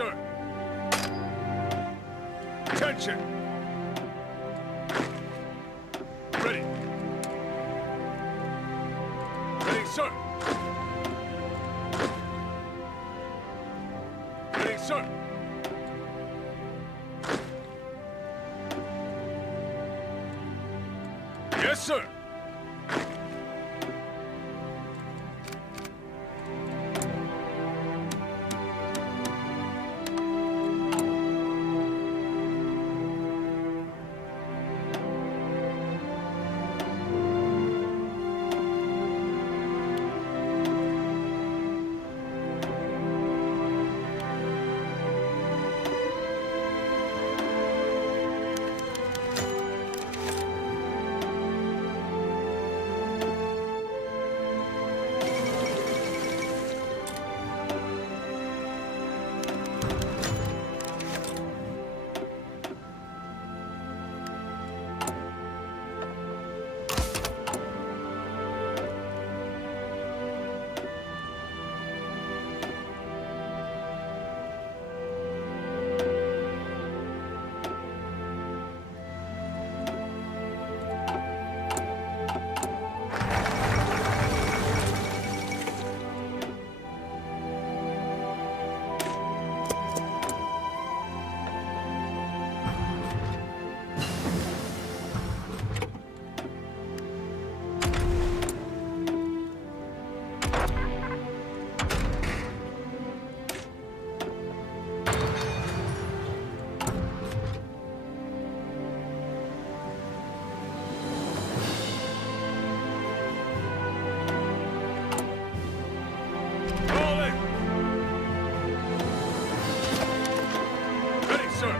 sir. Attention. Ready. Ready, sir. Ready, sir. Yes, sir. All in. Ready, sir.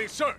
Ready, sir.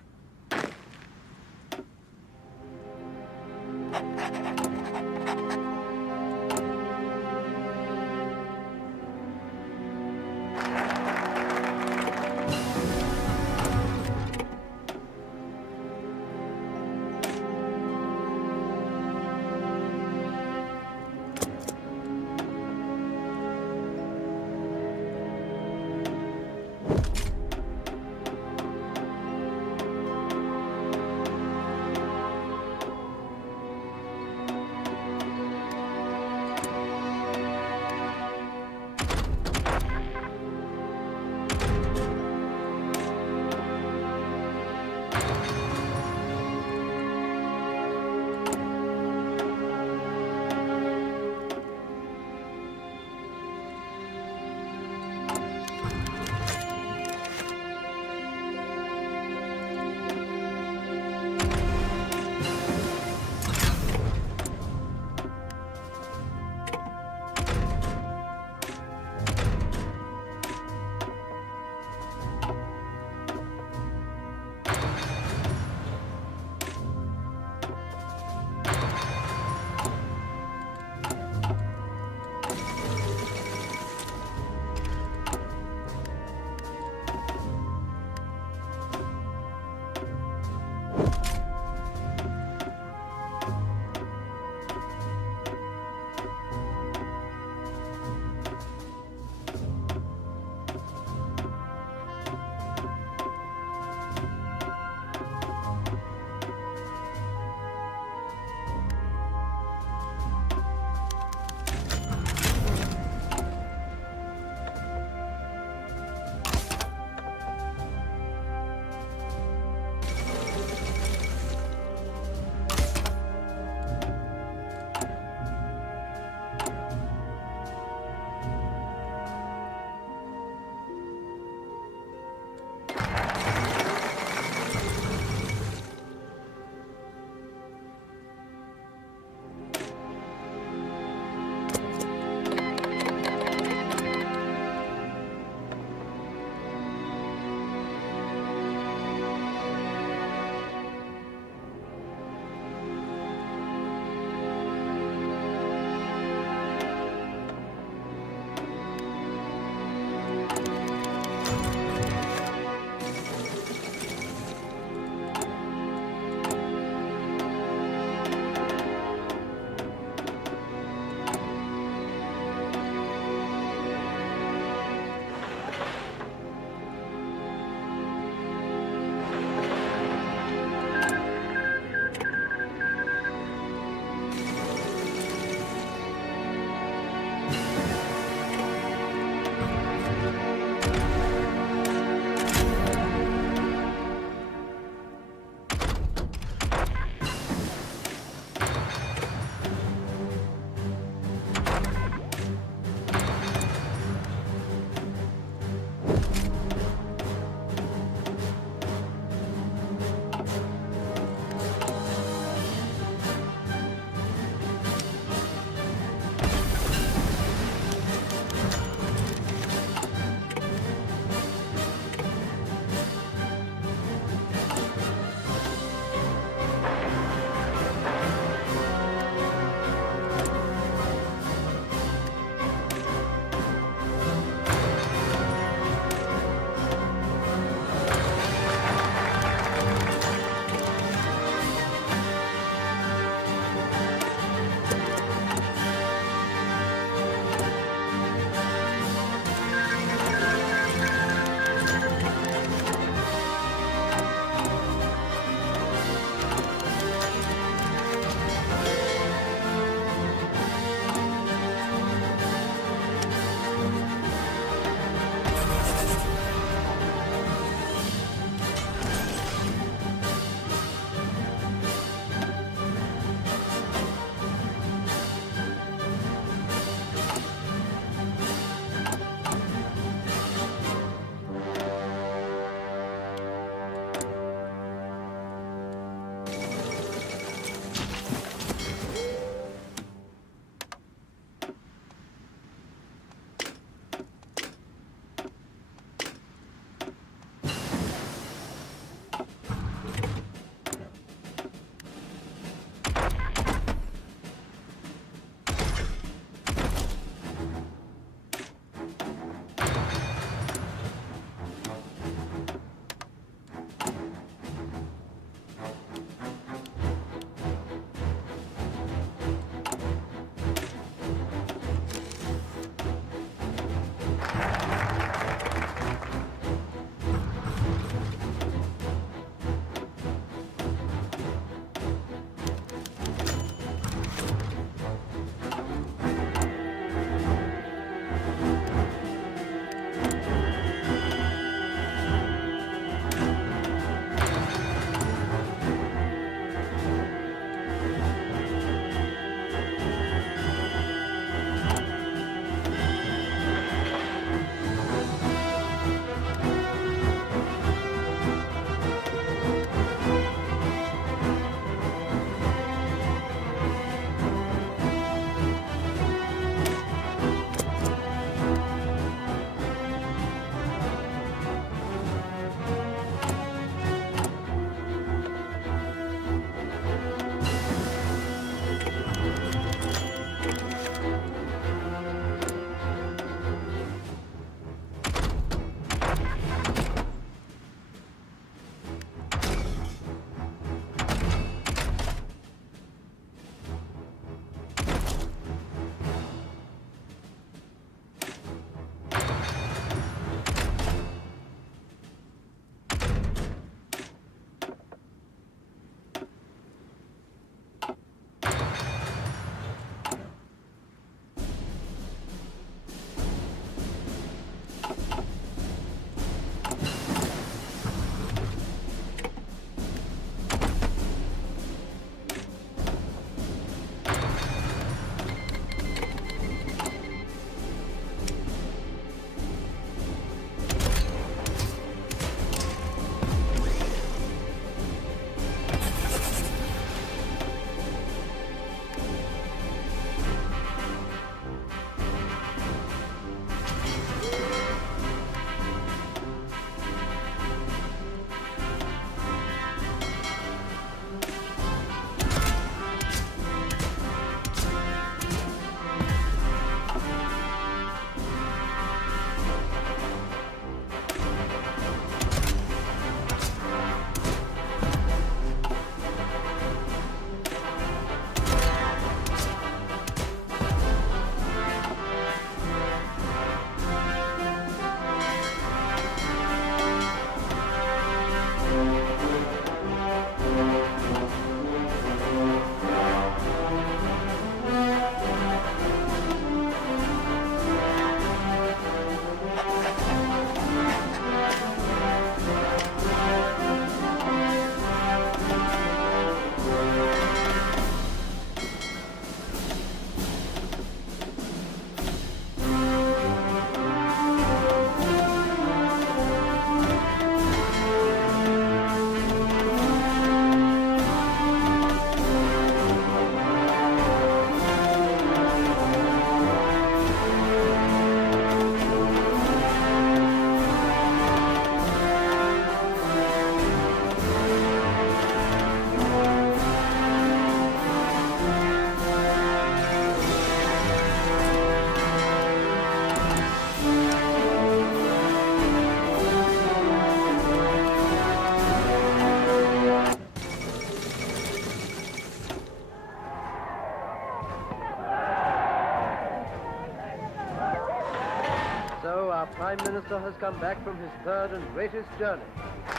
Professor has come back from his third and greatest journey.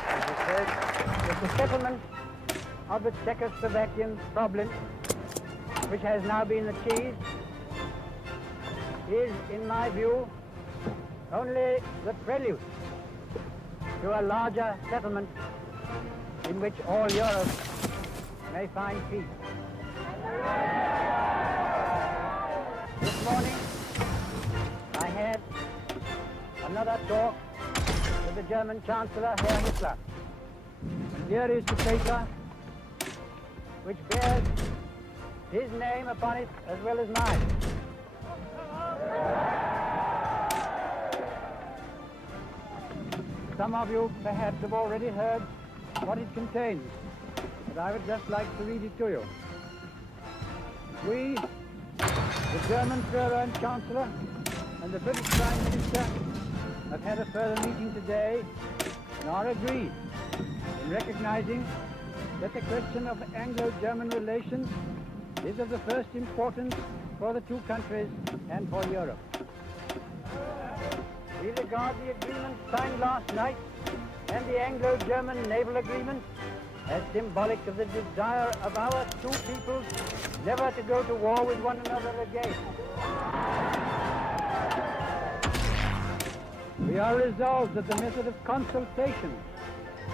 And he said, that the settlement of the Czechoslovakian problem, which has now been achieved, is, in my view, only the prelude to a larger settlement in which all Europe may find peace. This morning, I had another talk with the German Chancellor, Herr Hitler. And here is the paper which bears his name upon it as well as mine. Some of you perhaps have already heard what it contains, but I would just like to read it to you. We, the German Führer and Chancellor, and the British Prime Minister have had a further meeting today and are agreed in recognizing that the question of Anglo-German relations is of the first importance for the two countries and for Europe. We regard the agreement signed last night and the Anglo-German naval agreement as symbolic of the desire of our two peoples never to go to war with one another again. We are resolved that the method of consultation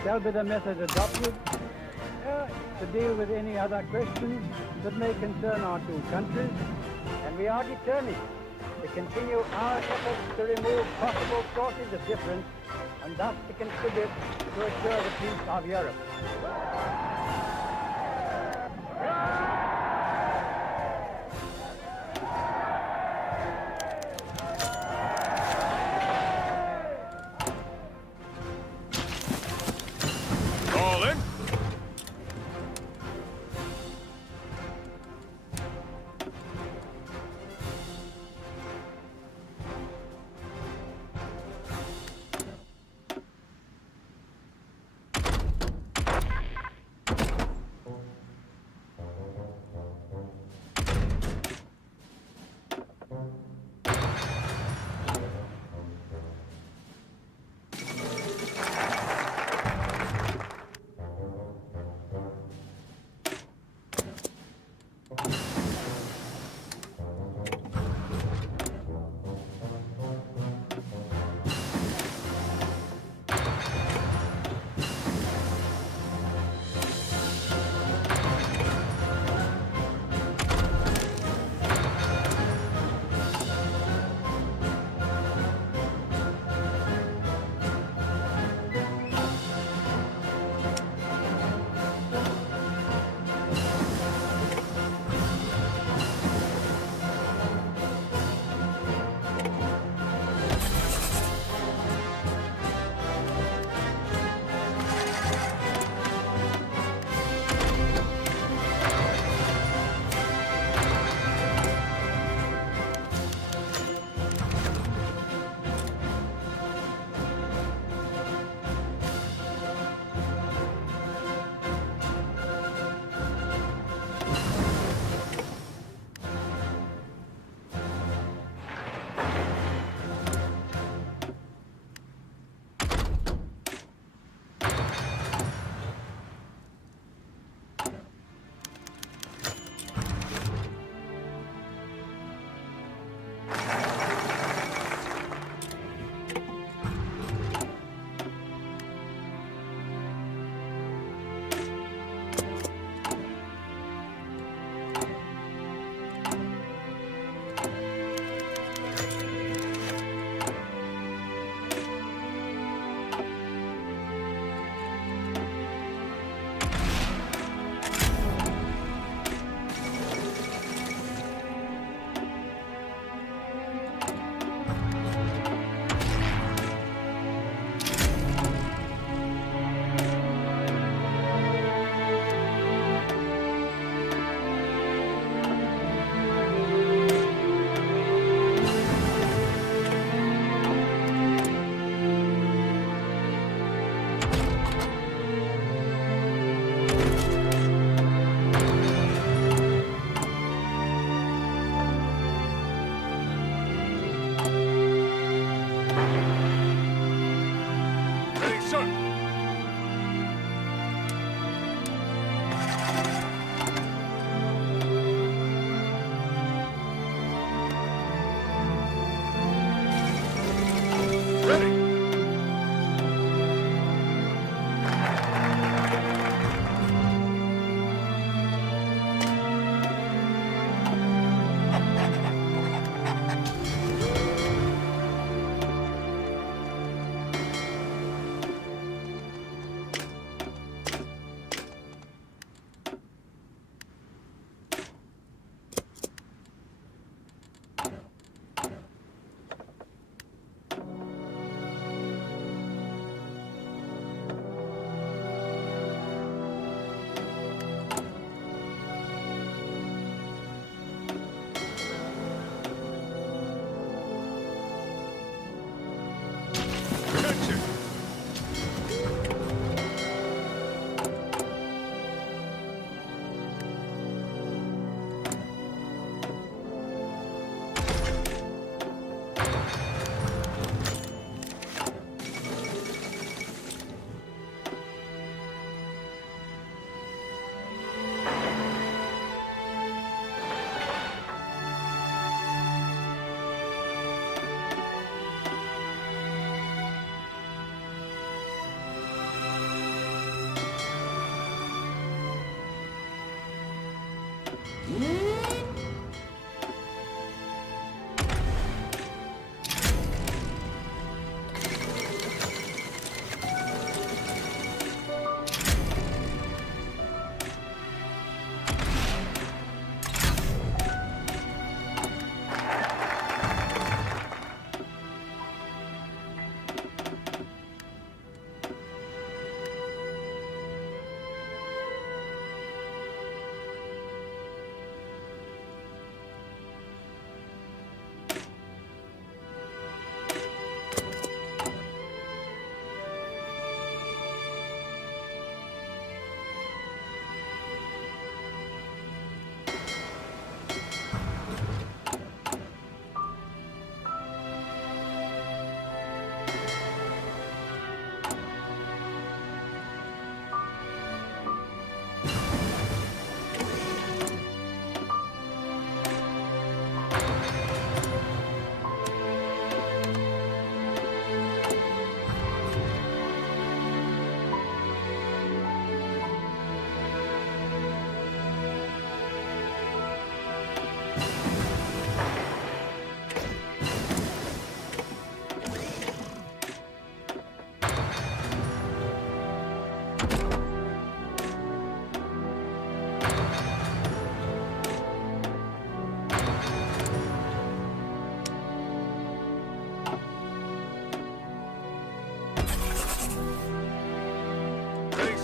shall be the method adopted to deal with any other questions that may concern our two countries, and we are determined to continue our efforts to remove possible sources of difference and thus to contribute to assure the peace of Europe. All in.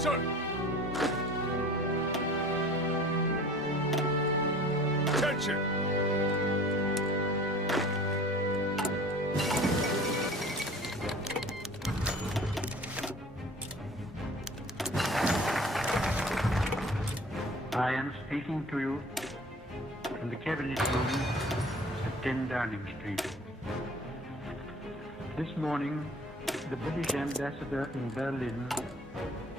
sir. Attention. I am speaking to you from the Cabinet Room at 10 Downing Street. This morning, the British ambassador in Berlin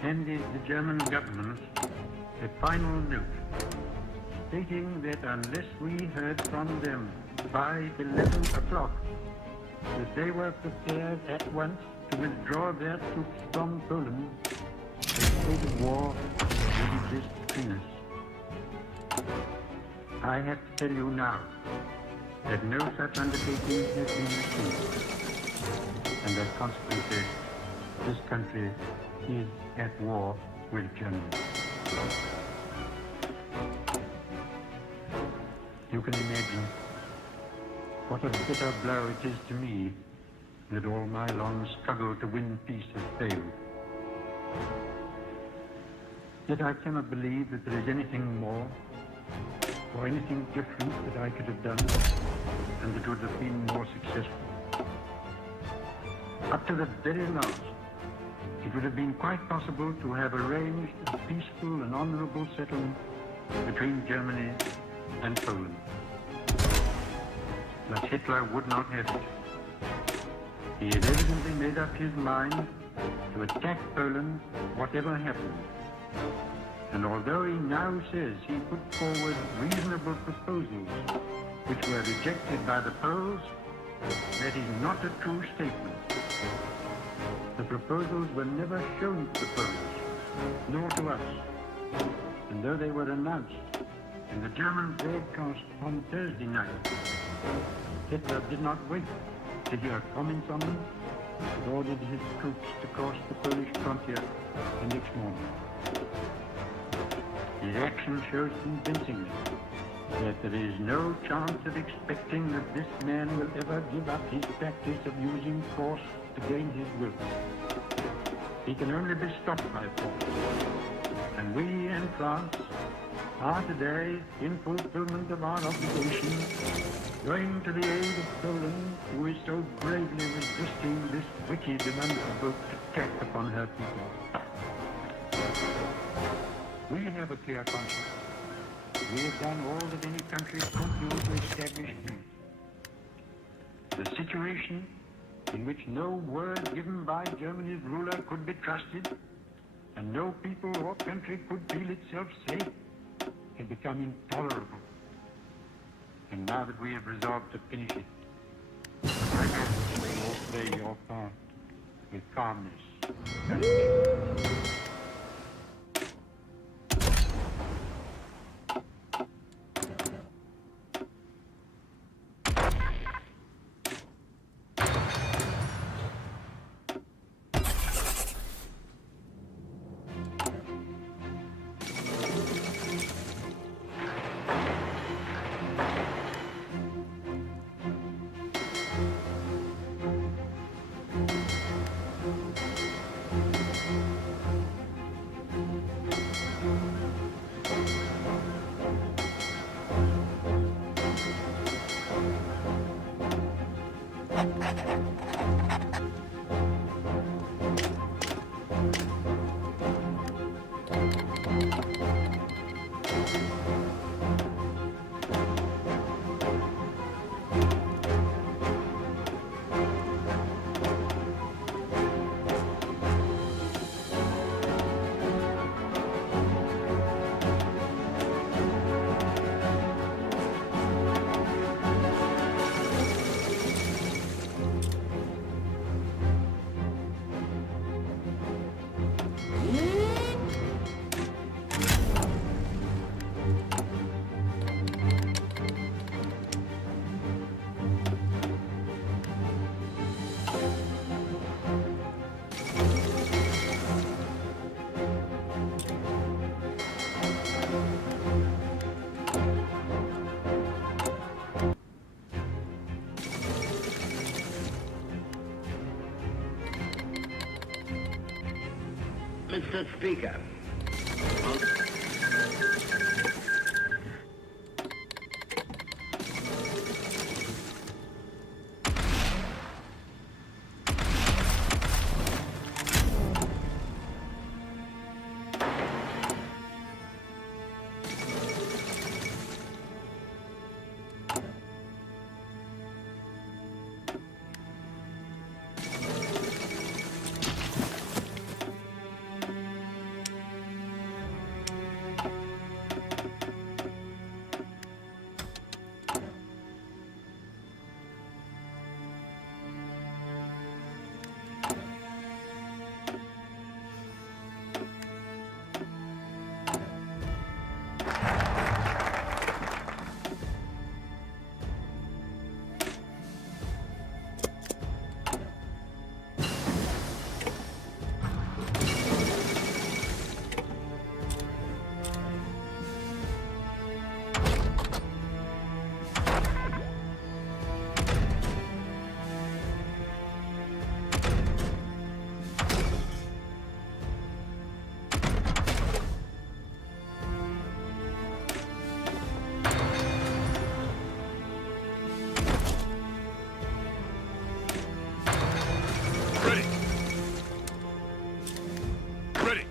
handed the German government a final note stating that unless we heard from them by 11 o'clock, that they were prepared at once to withdraw their troops from Poland, a state of war would exist between us. I have to tell you now that no such undertaking has been received, and that consequently this country is at war with Germany. You can imagine what a bitter blow it is to me that all my long struggle to win peace has failed. Yet I cannot believe that there is anything more or anything different that I could have done and that would have been more successful. Up to the very last, it would have been quite possible to have arranged a peaceful and honorable settlement between Germany and Poland. But Hitler would not have it. He had evidently made up his mind to attack Poland whatever happened. And although he now says he put forward reasonable proposals which were rejected by the Poles, that is not a true statement. The proposals were never shown to the Poles, nor to us. And though they were announced in the German broadcast on Thursday night, Hitler did not wait to hear comments on them, but ordered his troops to cross the Polish frontier the next morning. His action shows convincingly that there is no chance of expecting that this man will ever give up his practice of using force to gain his will. He can only be stopped by force. And we in France are today, in fulfillment of our obligation, going to the aid of Poland, who is so bravely resisting this wicked and unprovoked attack upon her people. We have a clear conscience. We have done all that any country could do to establish peace. The situation in which no word given by Germany's ruler could be trusted, and no people or country could feel itself safe, had become intolerable. And now that we have resolved to finish it, I hope you will all play your part with calmness. Mr. Speaker. Ready. Ready.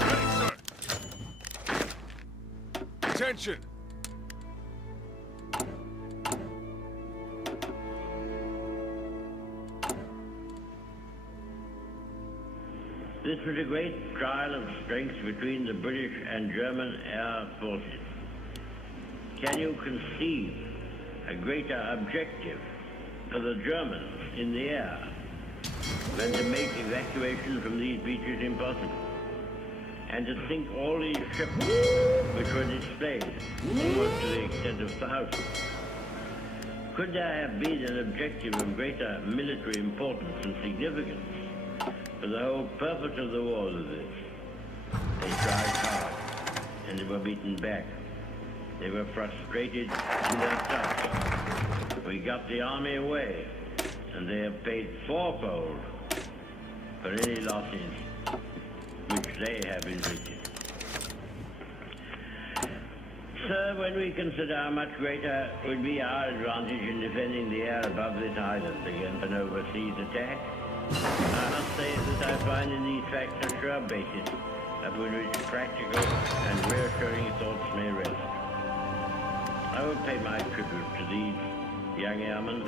Ready, sir. Attention. This was a great trial of strength between the British and German air forces. Can you conceive a greater objective for the Germans in the air than to make evacuation from these beaches impossible? And to sink all these ships, which were displayed almost to the extent of thousands. Could there have been an objective of greater military importance and significance for the whole purpose of the war than this? They tried hard, and they were beaten back. They were frustrated in their task. We got the army away, and they have paid fourfold for any losses which they have inflicted. Sir, when we consider how much greater would be our advantage in defending the air above this island against an overseas attack, I must say that I find in these facts a sure basis upon which practical and reassuring thoughts may rest. I will pay my tribute to these young airmen.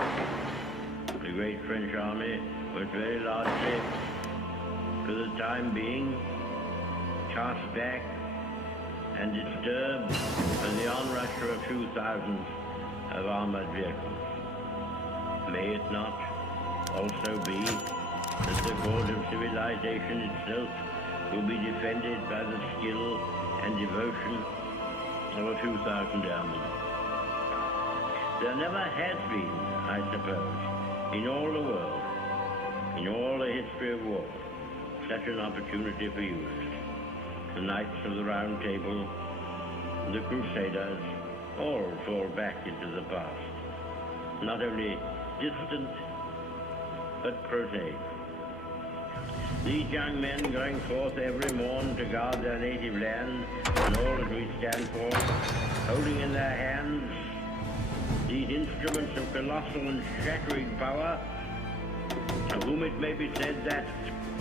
The great French army was very largely, for the time being, cast back and disturbed by the onrush of a few thousands of armored vehicles. May it not also be that the cause of civilization itself will be defended by the skill and devotion of a few thousand airmen? There never has been, I suppose, in all the world, in all the history of war, such an opportunity for use. The Knights of the Round Table, the Crusaders, all fall back into the past. Not only distant, but prosaic. These young men going forth every morn to guard their native land and all that we stand for, holding in their hands these instruments of colossal and shattering power, of whom it may be said that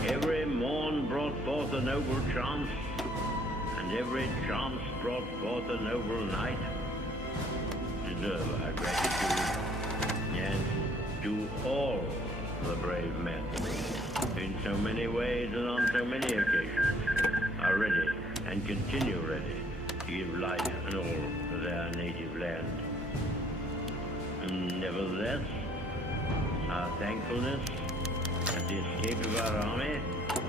every morn brought forth a noble chance, and every chance brought forth a noble night. To deserve our gratitude, and to all the brave men, in so many ways and on so many occasions, are ready and continue ready to give life and all to their native land. And nevertheless, our thankfulness at the escape of our army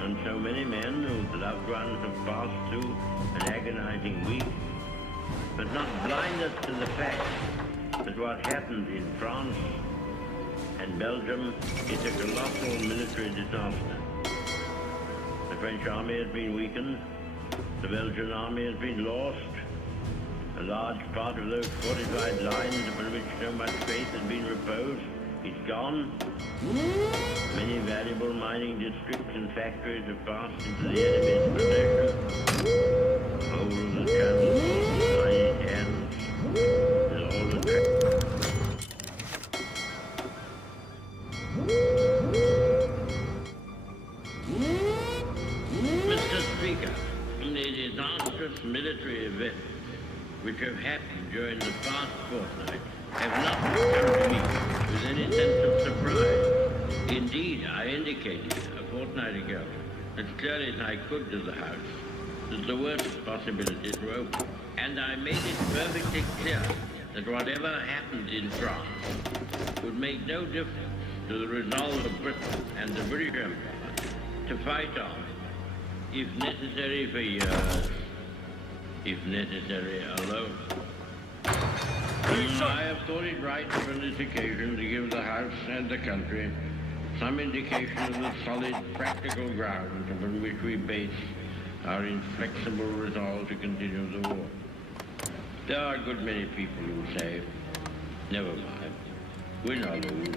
and so many men whose loved ones have passed through an agonizing week, but not blind us to the fact that what happened in France and Belgium is a colossal military disaster. The French army has been weakened, the Belgian army has been lost, a large part of those fortified lines upon which so much faith had been reposed is gone. Many valuable mining districts and factories have passed into the enemy's possession. Whole of the channel in his hands, and all the Mr. Speaker, the disastrous military events which have happened during the past fortnight have not come to me with any sense of surprise. Indeed, I indicated a fortnight ago, as clearly as I could to the House, that the worst possibilities were open. And I made it perfectly clear that whatever happened in France would make no difference to the resolve of Britain and the British Empire to fight on, if necessary for years, if necessary alone. I have thought it right on this occasion to give the House and the country some indication of the solid, practical ground upon which we base our inflexible resolve to continue the war. There are a good many people who say, never mind, win or lose,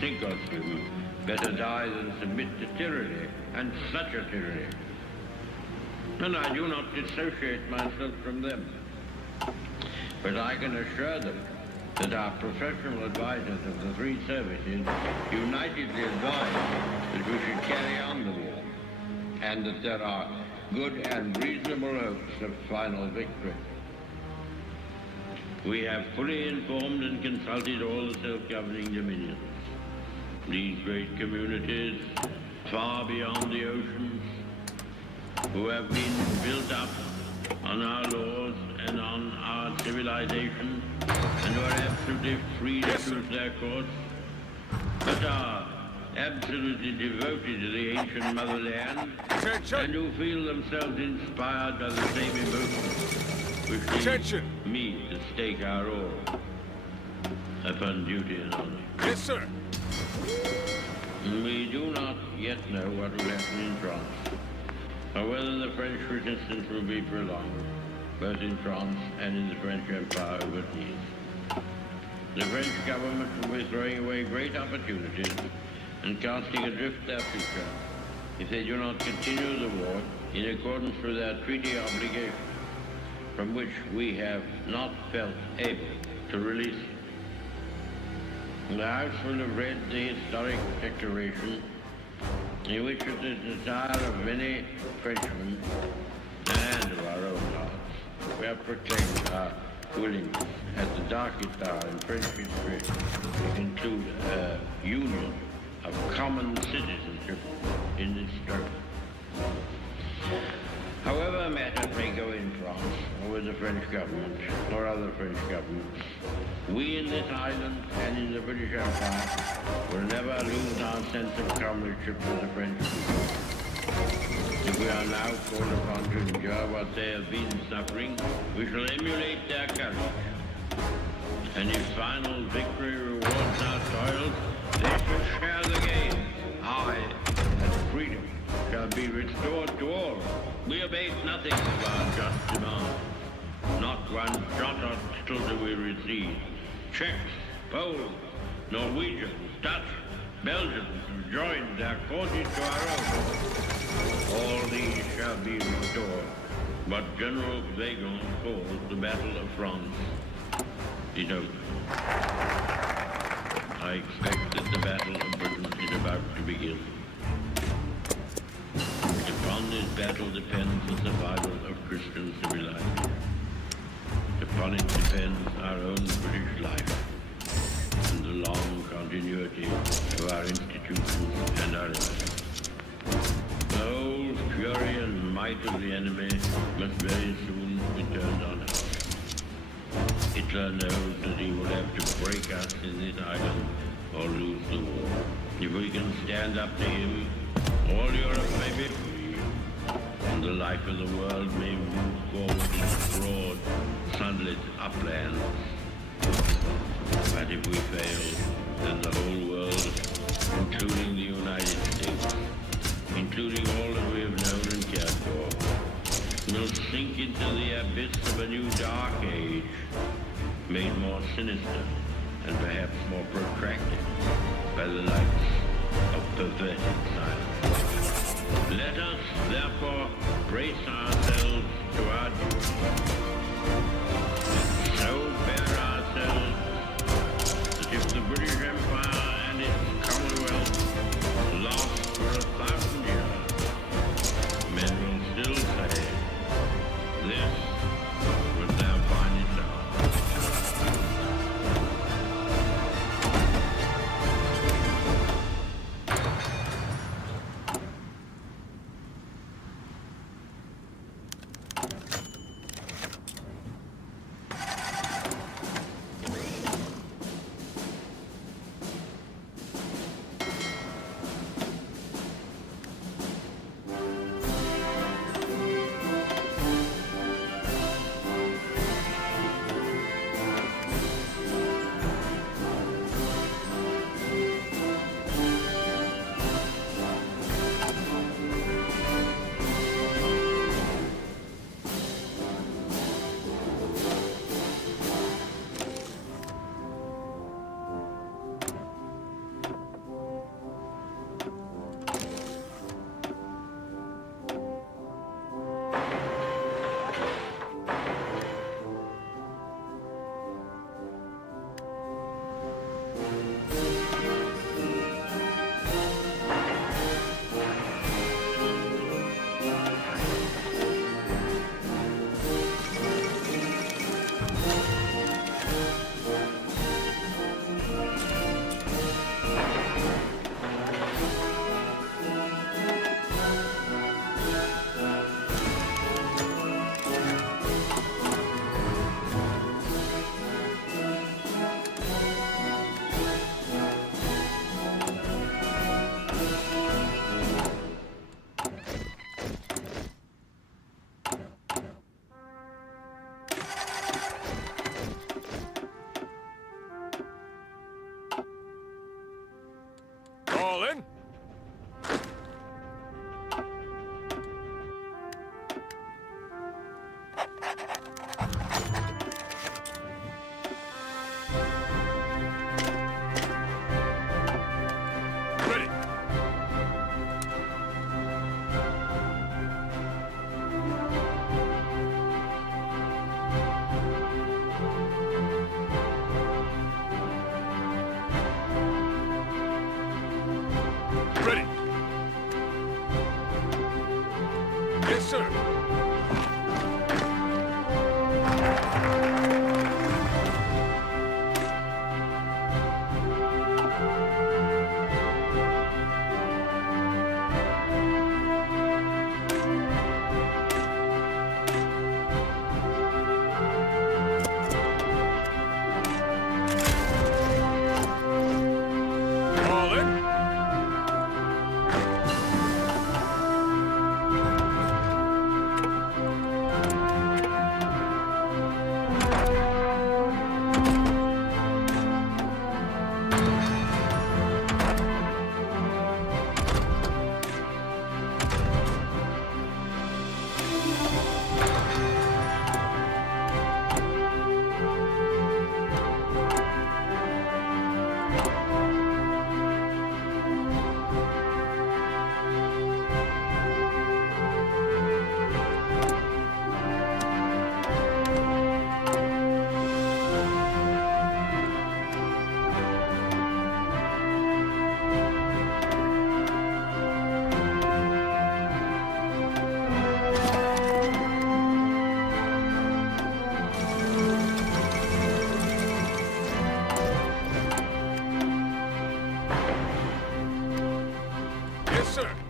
sink or swim, better die than submit to tyranny, and such a tyranny. And I do not dissociate myself from them. But I can assure them that our professional advisors of the three services unitedly advise that we should carry on the war, and that there are good and reasonable hopes of final victory. We have fully informed and consulted all the self-governing dominions. These great communities, far beyond the oceans, who have been built up on our laws and on our civilization, and who are absolutely free to choose their course, but are absolutely devoted to the ancient motherland, and who feel themselves inspired by the same emotions which lead me to stake our all upon duty and honor. Yes, sir. We do not yet know what will happen in France, or whether the French resistance will be prolonged, both in France and in the French Empire overseas. The French government will be throwing away great opportunities and casting adrift their future if they do not continue the war in accordance with their treaty obligations, from which we have not felt able to release them. The House will have read the historic declaration in which it is the desire of many Frenchmen and of our own hearts we have proclaimed our willingness at the darkest hour in French history to conclude a union of common citizenship in this struggle. However matters may go in France, or with the French government, or other French governments, we in this island and in the British Empire will never lose our sense of comradeship with the French people. If we are now called upon to endure what they have been suffering, we shall emulate their courage. And if final victory rewards our toils, they shall share the gain. Aye, and freedom shall be restored to all. We abate nothing of our just demand. Not one jot or tittle do we recede. Czechs, Poles, Norwegians, Dutch, Belgians have joined their causes to our own. All these shall be restored. But General Weygand calls the Battle of France is over. I expect that the Battle of Britain is about to begin. Upon this battle depends the survival of Christian civilization. To upon it depends our own British life and the long continuity of our institutions and our industry. The whole fury and might of the enemy must very soon be turned on us. Hitler knows that he will have to break us in this island or lose the war. If we can stand up to him, all Europe may be free, and the life of the world may move forward in broad, sunlit uplands. But if we fail, then the whole world, including the United States, including all that we have known and cared for, will sink into the abyss of a new dark age, made more sinister and perhaps more protracted by the lights of perverted silence. Let us, therefore, brace ourselves to our duty. So bear ourselves that if the British Empire and its Commonwealth lost for 1,000 years, men will still say, this was their finest hour. All in? Ready. Ready. Yes, sir. All in? sir.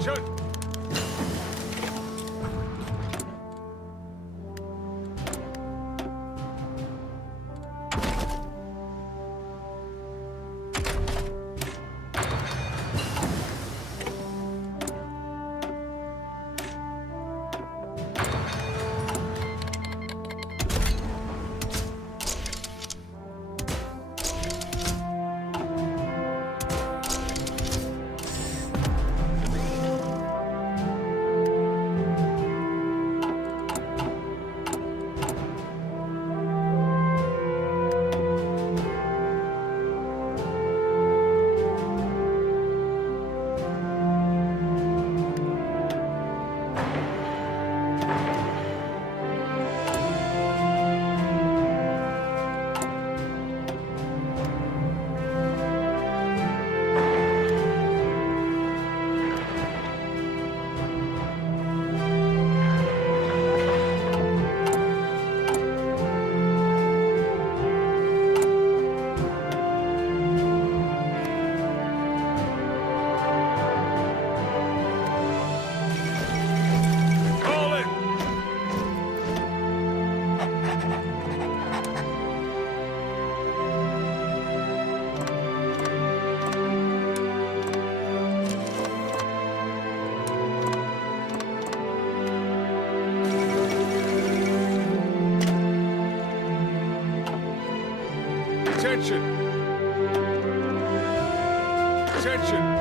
Attention! Attention! Attention!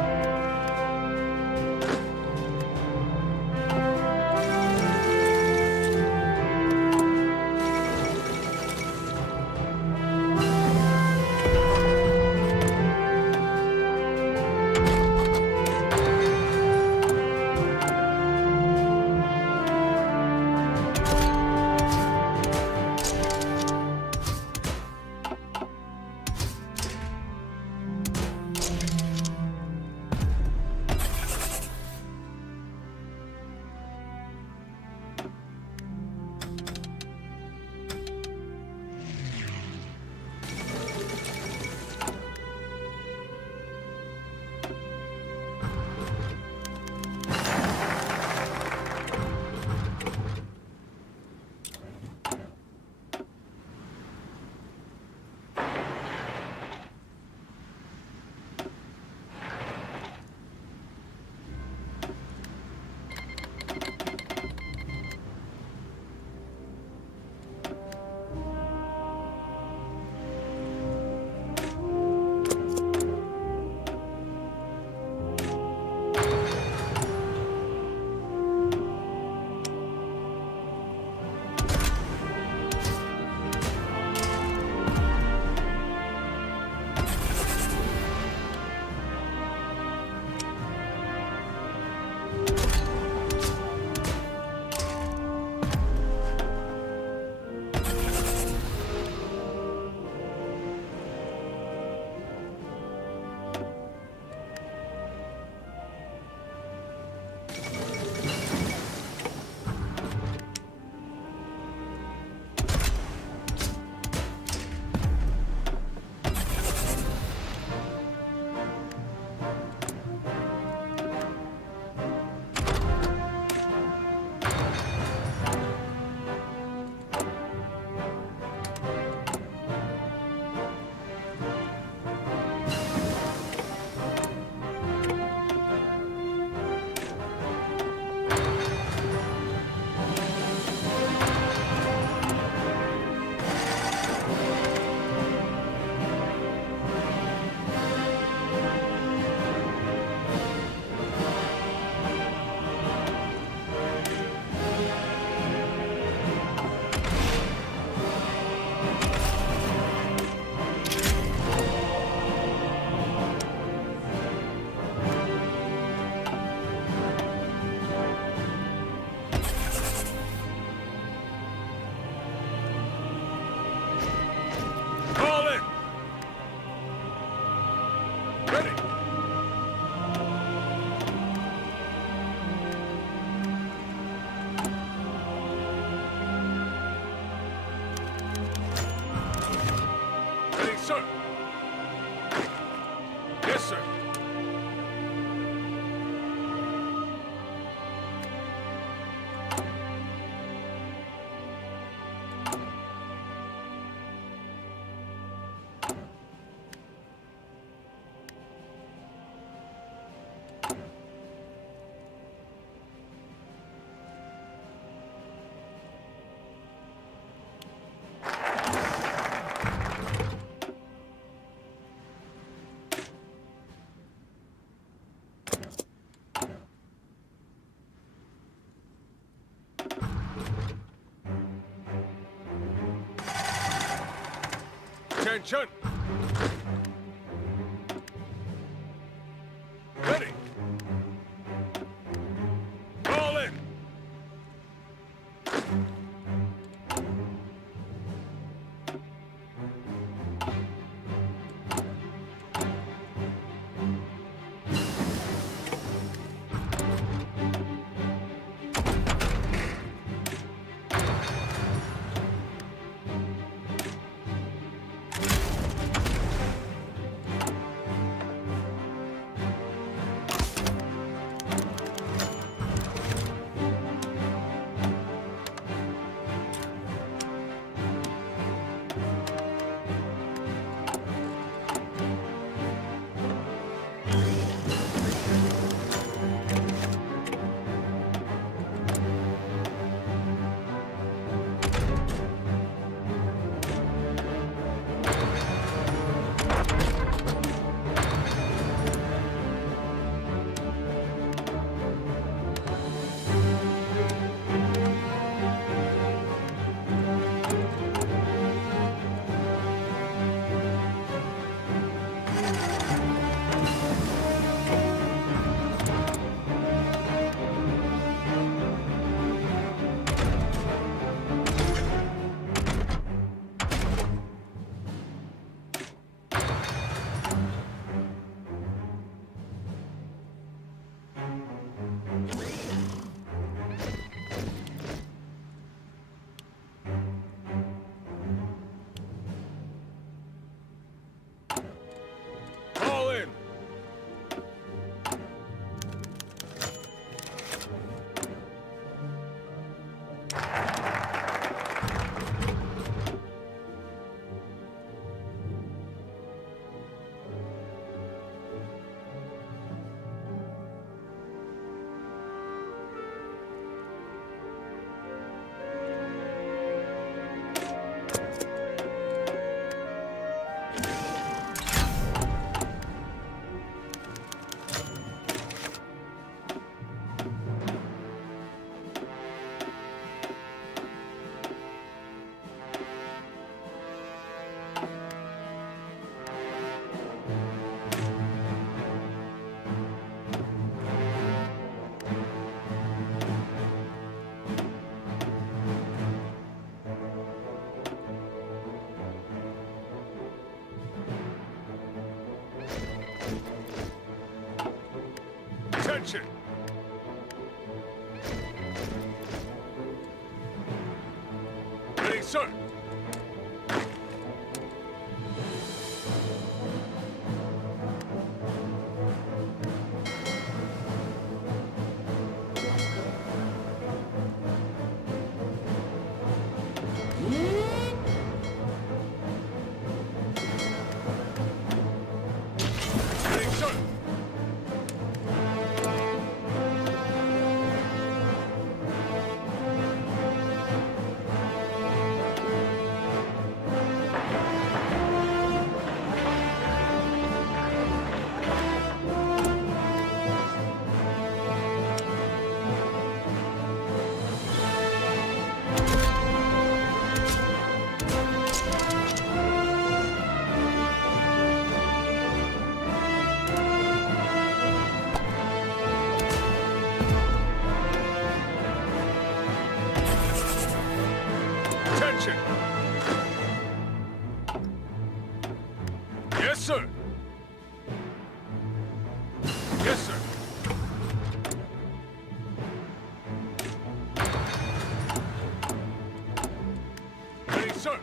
sir. Yes, sir. Attention! Ready! All in! All in! Attention! Ready, sir! Ready, sir! Attention! Yes, sir! Yes, sir! Ready, sir!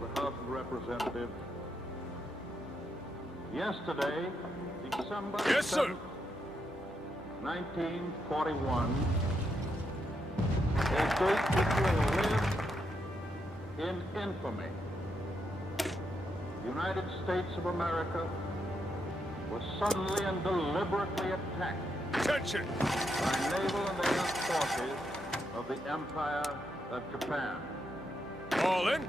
of the House of Representatives. Yesterday, December Yes, sir. 7th, 1941, a date which will live in infamy. The United States of America was suddenly and deliberately attacked Attention! by naval and air forces of the Empire of Japan. All in?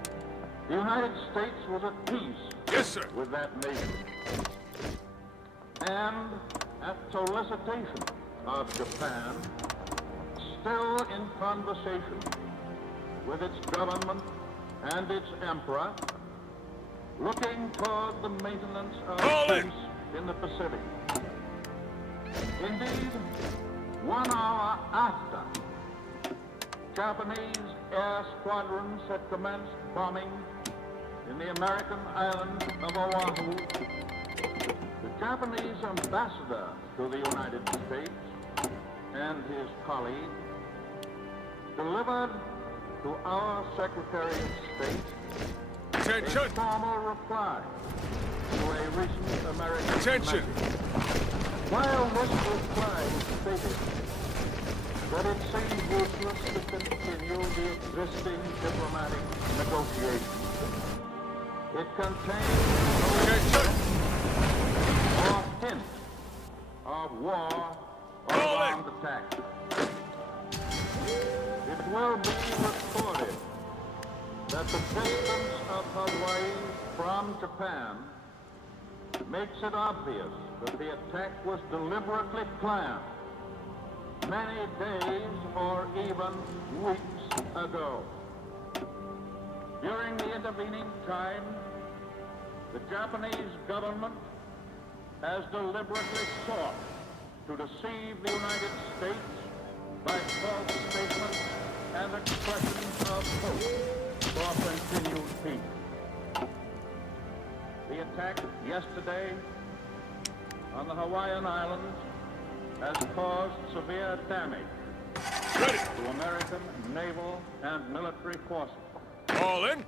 The United States was at peace Yes, sir. with that nation. And at solicitation of Japan, still in conversation with its government and its emperor, looking toward the maintenance of All in. peace in the Pacific. Indeed, 1 hour after Japanese air squadrons had commenced bombing in the American island of Oahu, the Japanese ambassador to the United States and his colleague delivered to our Secretary of State a Attention! formal reply to a recent American Attention! message. While this reply stated that it seemed useless to continue the existing diplomatic negotiations, it contained Attention! no hint of war or All in. armed attack. It will be recorded that the distance of Hawaii from Japan makes it obvious that the attack was deliberately planned many days or even weeks ago. During the intervening time, the Japanese government has deliberately sought to deceive the United States by false statements and expressions of hope for continued peace. The attack yesterday on the Hawaiian Islands has caused severe damage Ready! to American naval and military forces. All in?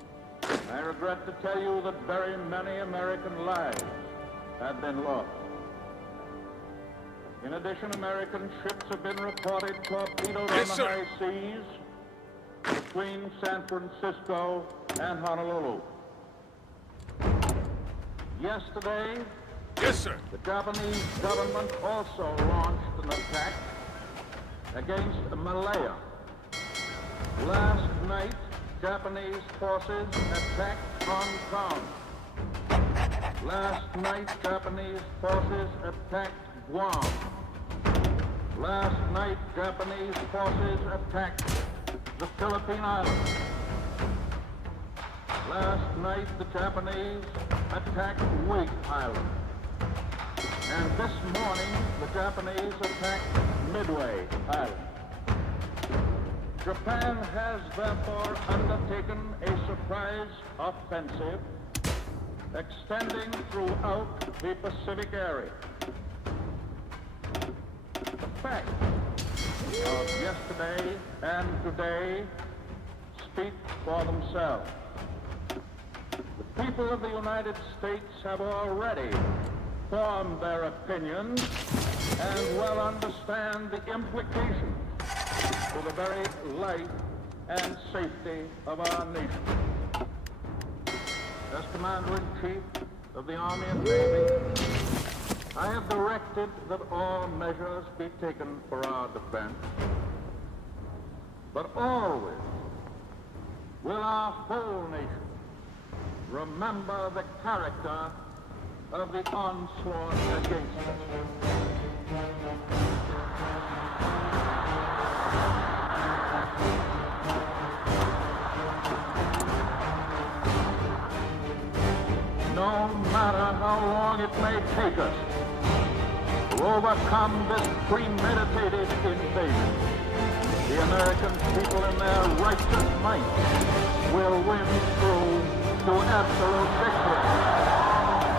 I regret to tell you that very many American lives have been lost. In addition, American ships have been reported torpedoed Yes, on the sir. high seas between San Francisco and Honolulu. Yesterday, Yes, sir. the Japanese government also launched an attack against Malaya. Last night, Japanese forces attacked Hong Kong. Last night, Japanese forces attacked Guam. Last night, Japanese forces attacked the Philippine Islands. Last night, the Japanese attacked Wake Island. And this morning, the Japanese attacked Midway Island. Japan has therefore undertaken a surprise offensive extending throughout the Pacific area. The facts of yesterday and today speak for themselves. The people of the United States have already formed their opinions and well understand the implications to the very life and safety of our nation. As Commander-in-Chief of the Army and Navy, I have directed that all measures be taken for our defense, but always will our whole nation remember the character of the onslaught against us. No matter how long it may take us to overcome this premeditated invasion, the American people in their righteous might will win through to absolute victory.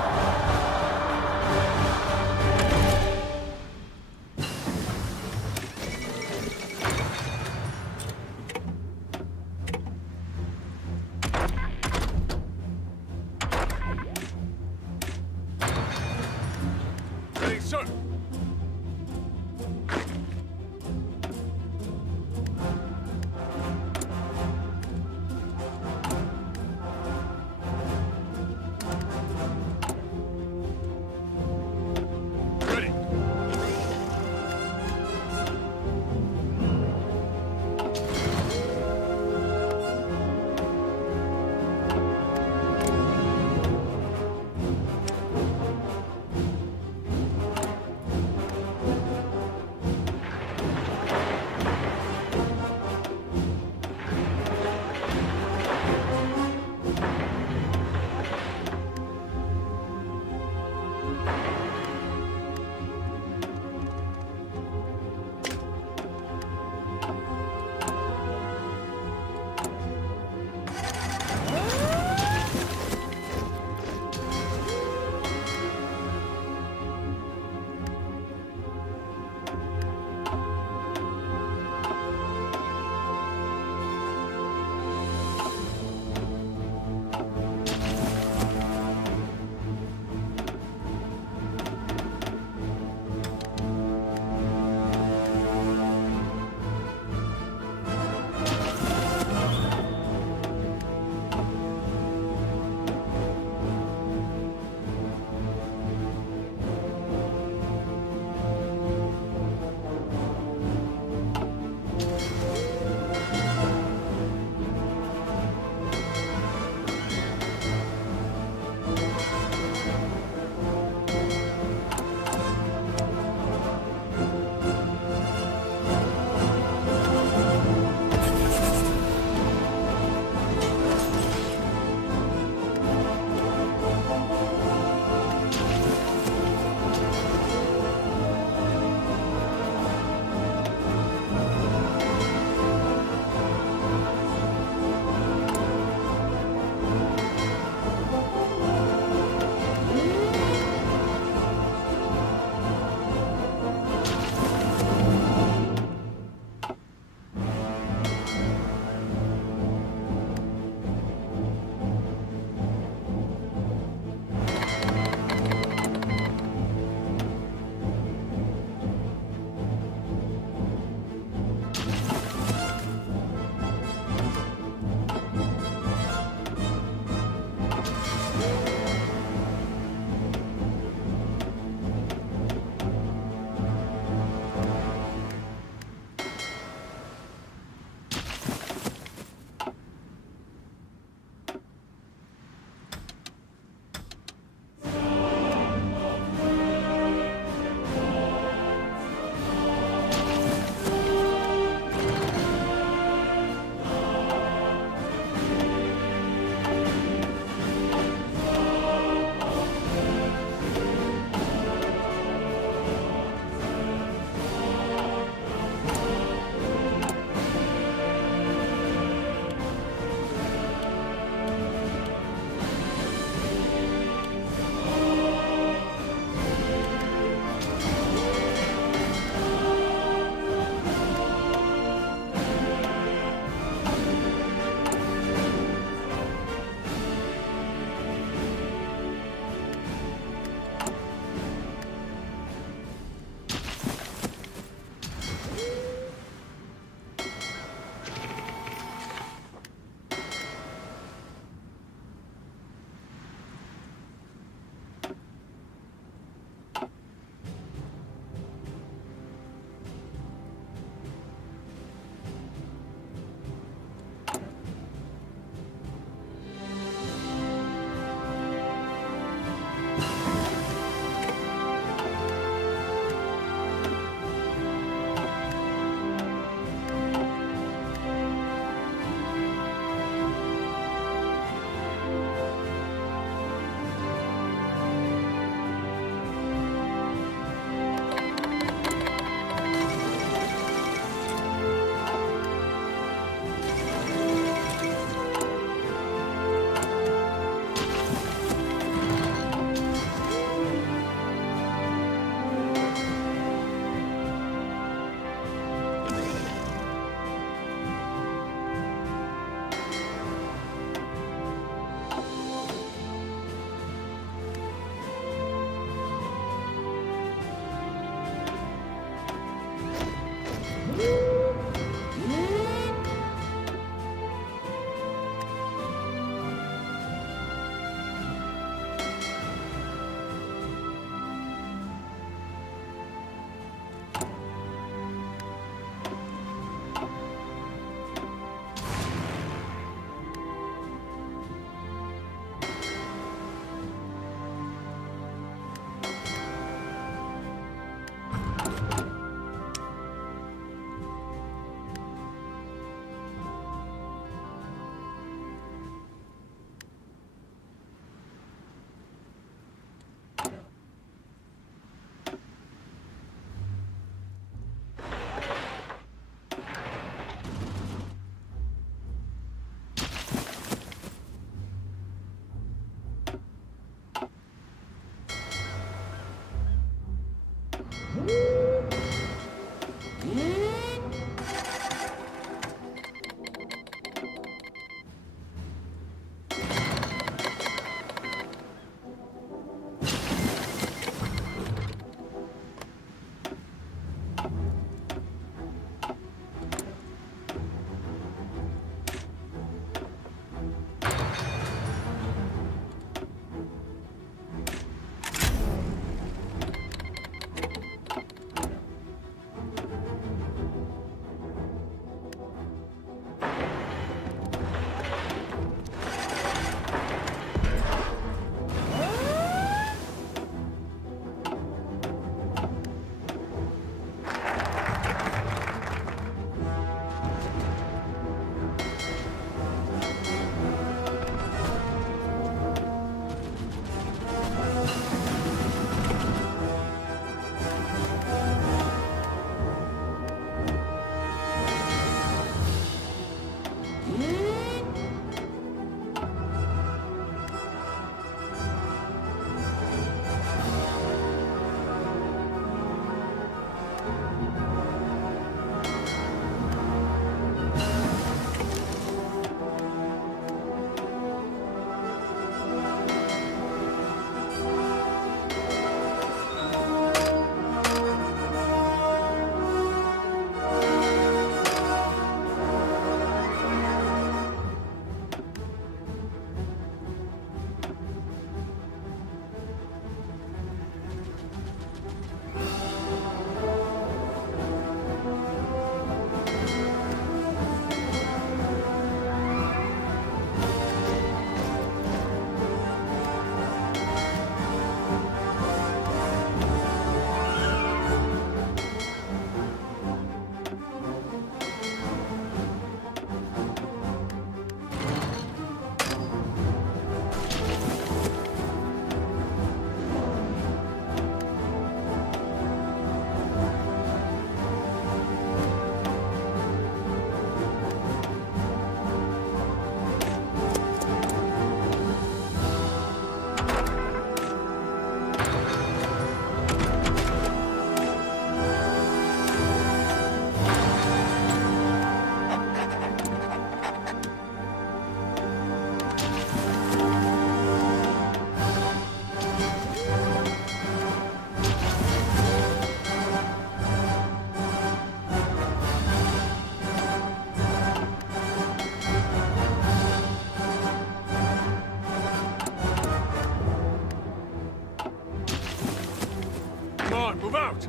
on, move out!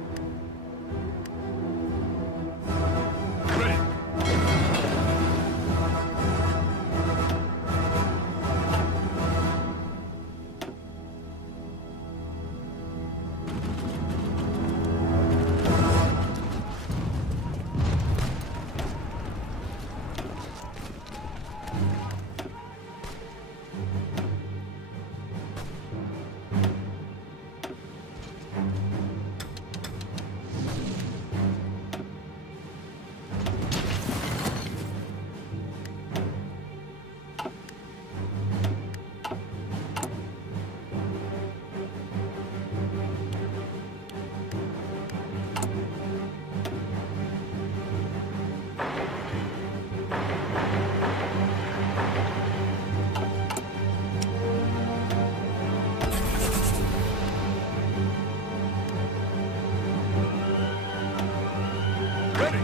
Ready! Ready!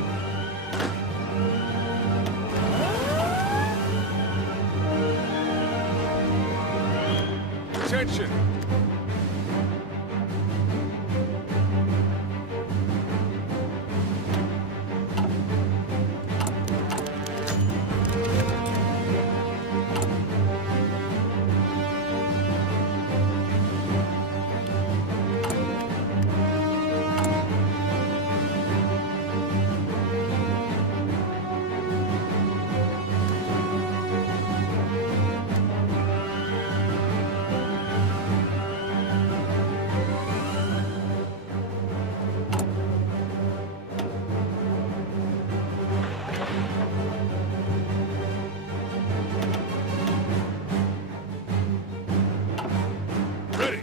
Attention! Ready!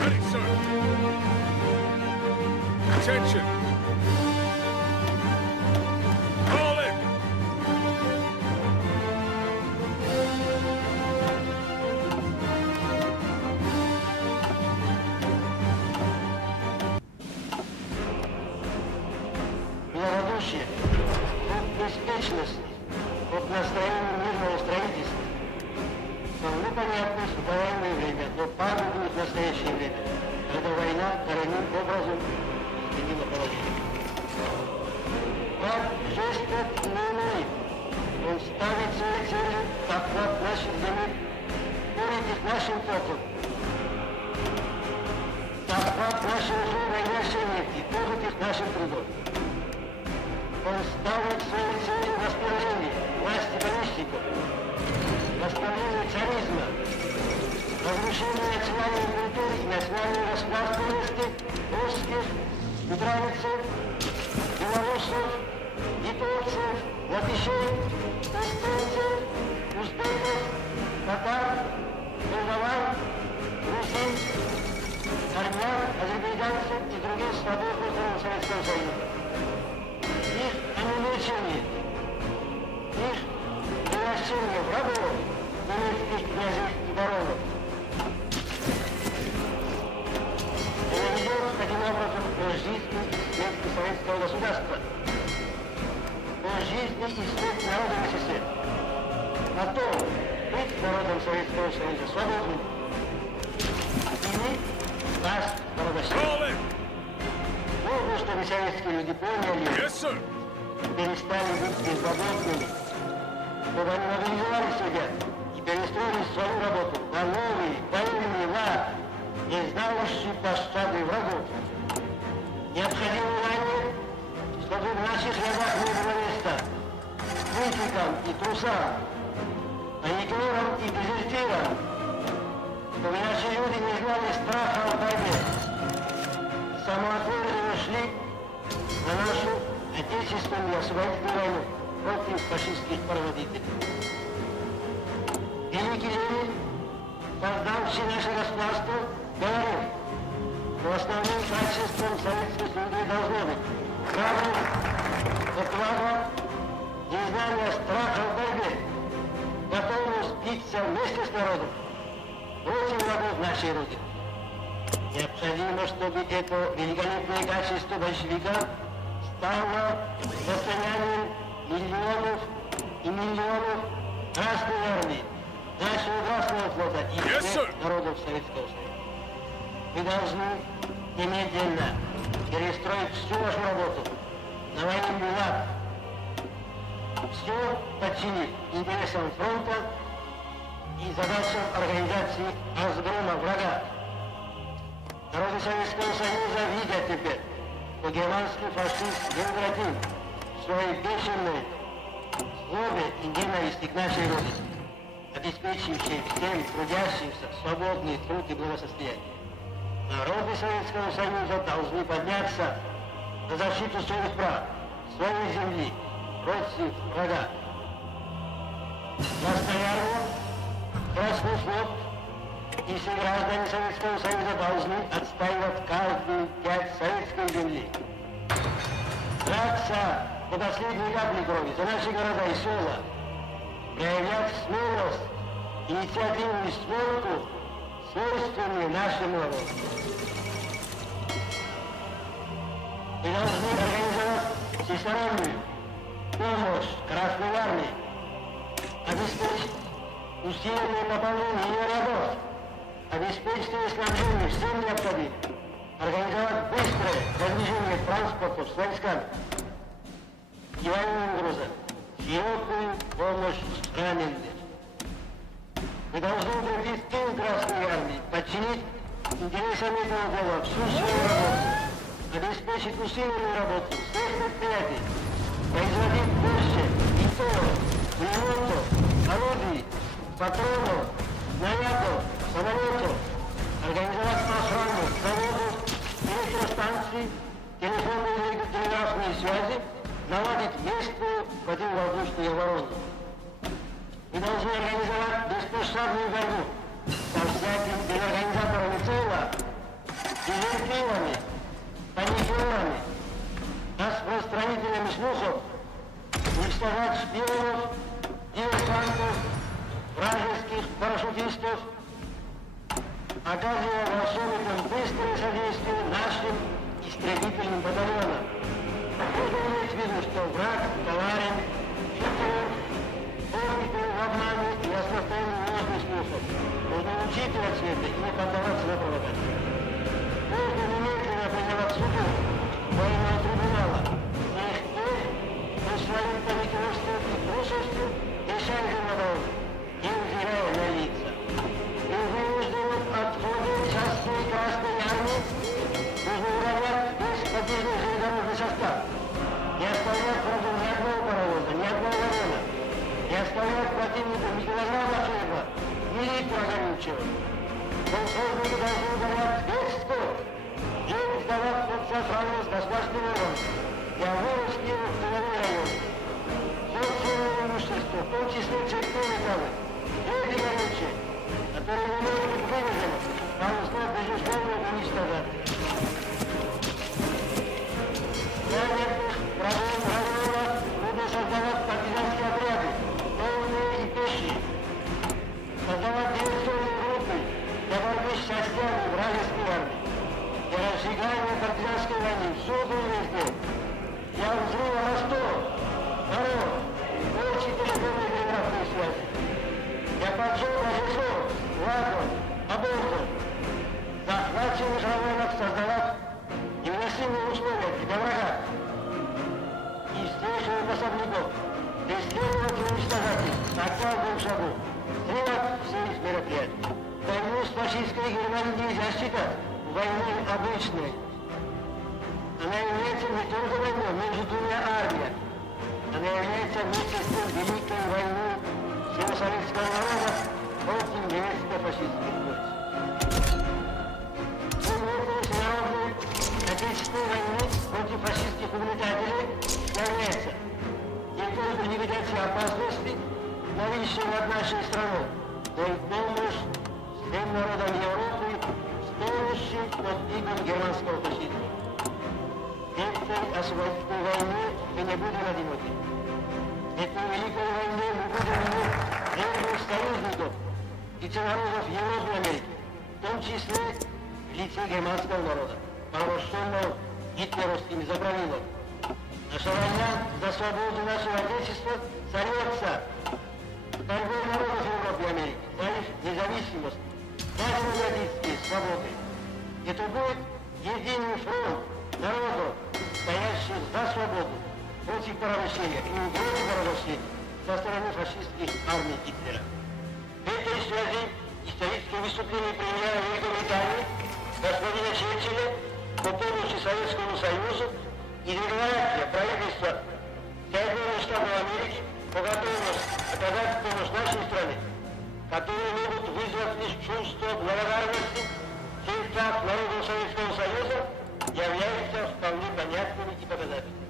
Ready, sir! Attention! All in! Малодушие, от беспечности, от настроения мирного строительства. Вполне понятно, что в военное время, но пагубно в настоящее время, когда война коренным образом изменила положение. Как жесток иной, он ставит своей целью охват наших земель, порядок нашим потом. Охват нашего злой нашей нефти, порядок нашим трудом. Он ставит своей целью расположение власти помещиков, восстановление царизма, разрушение национальной культуры и национальной государственности русских, украинцев, белорусов, литовцев, латышей, эстонцев, узбеков, татар, молдаван, русин, армян, азербайджанцев и других слабых островов Советского Союза. Их аннулирование, их превращение врагов немецких князей и баронов приведет таким образом к жизни и смерти советского государства, к жизни и смерти народа СССР. О том, быть народом Советского Союза свободным или даст порабощение. Нужно, чтобы советские люди поняли, Yes, sir! перестали быть беззаботными, чтобы они мобилизовали себя и перестроили свою работу на новый военный лад, не знающий пощады врагов. Необходимо войне, чтобы в наших рядах не было места критикам, трусишкам и трусам, паникерам и дезертирам, чтобы наши люди не знали страха в борьбе, самоотверженно шли на нашу отечественную освободительную войну против фашистских проводителей. Великий Ленин, создавший наше государство, говорил, что основным качеством советских людей должно быть храбрость, отвага, незнание страха в борьбе, готовность биться вместе с народом против врагов нашей Родины. Необходимо, чтобы это великолепное качество большевика стало достоянием миллионов и миллионов Красной Армии, нашего Красного флота и всех народов Советского Союза. Мы должны немедленно перестроить всю нашу работу на военный лад, все подчинить интересам фронта и задачам организации разгрома врага. Народы Советского Союза видят теперь, что германский фашист неукротим в своей бешеной злобе и ненависти к нашей Родине, обеспечивающей всем трудящимся свободный труд и благосостояние. Народы Советского Союза должны подняться на защиту своих прав, своей земли, против врага. Настояние, Красный флот и все граждане Советского Союза должны отстаивать каждую пять советской земли. Драться до последней капли крови за наши города и села, проявлять смелость, инициативную смелку, свойственную нашему народу. Мы должны организовать всестороннюю помощь Красной Армии, обеспечить усиленное пополнение ее рядов, обеспечить ее снабжение всем необходимым, организовать быстрое продвижение транспортов с войсками и военным грузом, широкую помощь раненым. Мы должны укрепить тыл Красной Армии, подчинить интересам этого дела всю свою работу, обеспечить усиленную работу всех предприятий, производить больше и то, пулеметов, орудий, патронов, снарядов, самолетов, организовать охрану заводов, электростанций, телефонные и телеграфные связи, наладить местную противовоздушную оборону. Мы должны организовать беспощадную борьбу со всякими организаторами цела, дезертирами, паникерами, распространителями слухов, уничтожать шпионов, диверсантов, вражеских парашютистов, оказывая во всем этом быстрое содействие нашим истребительным батальонам. Нужно иметь в виду, что враг коварен, хитер, помнит в обмане и распространении ложных слухов. Нужно учитывать это и не поддаваться на провокацию. Нужно немедленно признавать суду военного трибунала тех, кто своим паникерством и трусостью решает на дороге, не взирая на лица. И вынуждены отходить частей Красной Армии, нужно уравнять весь подвижный железнодорожный состав, не оставлять врагу ни одного паровоза, ни одного вагона, не оставлять противнику ни килограмма хлеба, ни литра горючего. Колхозники должны ударять весь скот, и сдавать под сохранность государственного органа для выручки в тыловые районы. Собственное имущество, в том числе цветные металлы, хлеб и горючее, которые не могут быть вывезены, должно безусловно уничтожать. Для некоторых врагов района нужно создавать партизанские отряды, полные и пешие, создавать диверсионные группы для борьбы с частями вражеской армии, для разжигания партизанской войны всюду и везде, для взрыва мостов, дорог, общей телефонной и телеграфной связи, для поджога лесов, лагов, обозов, захваченных районах создавать невыносимые условия для врага и встречных особняков, преследовать и уничтожать их на каждом шагу, срывать все их мероприятия. Войну с фашистской Германией нельзя считать войной обычной. Она является не только войной между двумя армиями, она является вместе с тем великой войной всего советского народа против немецко-фашистских войск. Всенародной отечественной войны против фашистских угнетателей является не только ликвидация опасности, нависшей над нашей страной, но и помощь всем народам Европы, стоящим под игом германского фашизма. Этой освободительной войны мы не будем одиноки. Этой великой войны мы будем иметь верных союзников и народов Европы и Америки, в том числе в лице германского народа, порабощенного гитлеровскими заправилами. Наша война за свободу нашего Отечества зовется борьбой народов Европы и Америки за их независимость, за демократические свободы. Это будет единый фронт народов, стоящих за свободу против порабощения и угрозы порабощения со стороны фашистских армий Гитлера. В этой связи историческое выступление премьера Великобритании господина Черчилля по помощи Советскому Союзу и декларация правительства Соединенных Штатов Америки по готовности оказать помощь нашей стране, которые могут вызвать лишь чувство благодарности в сердцах народов Советского Союза, являются вполне понятными и показательными.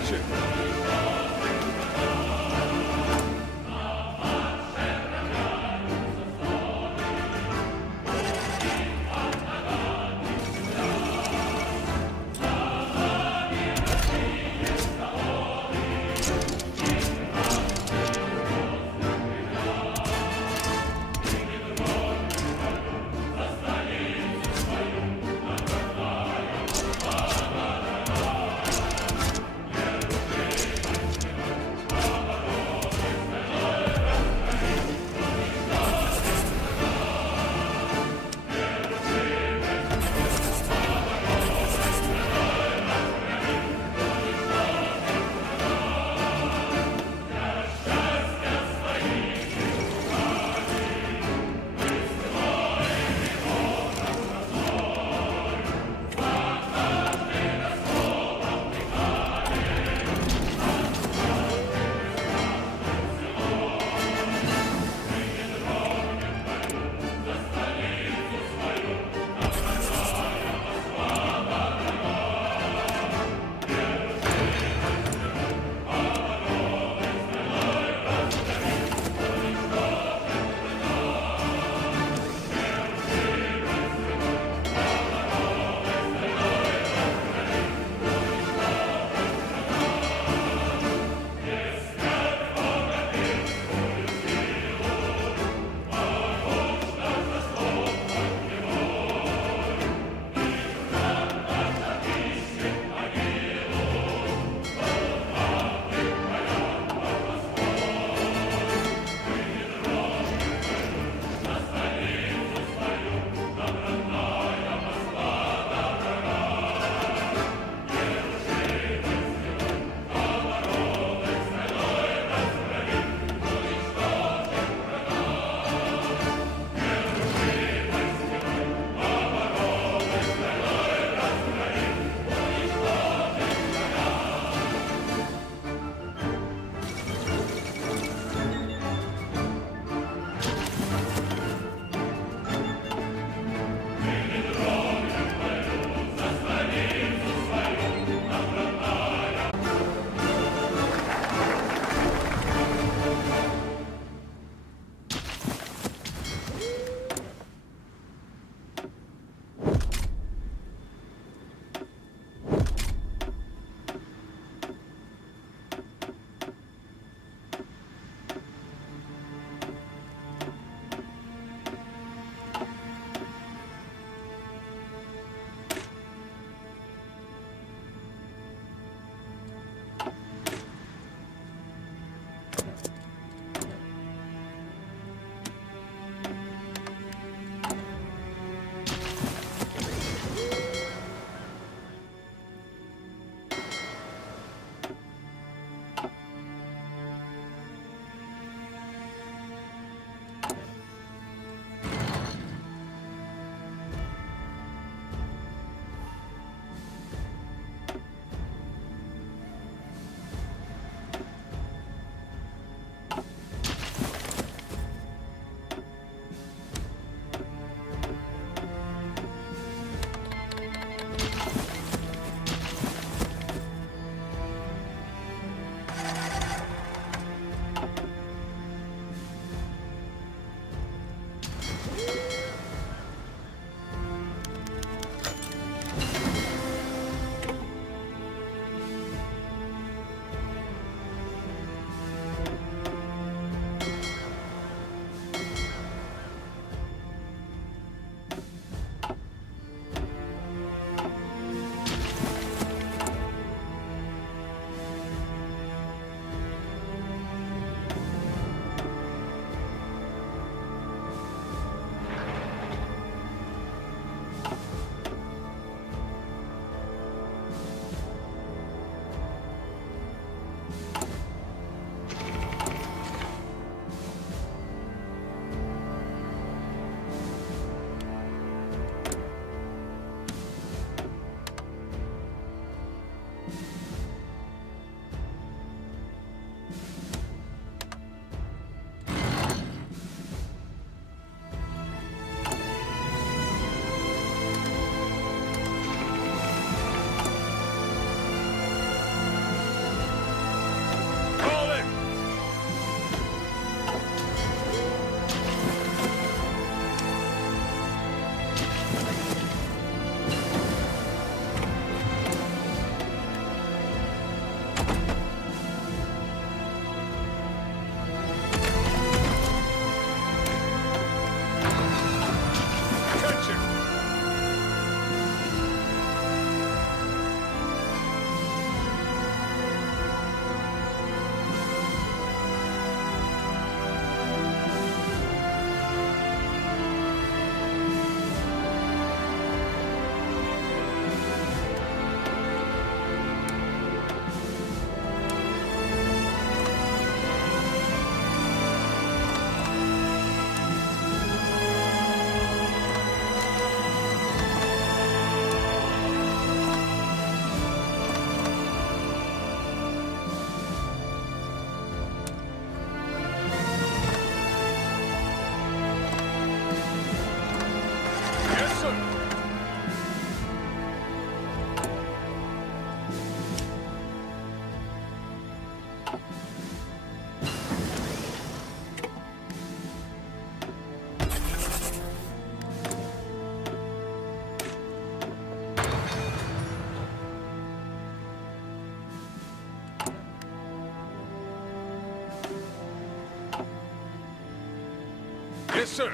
Attention! Yes, sir.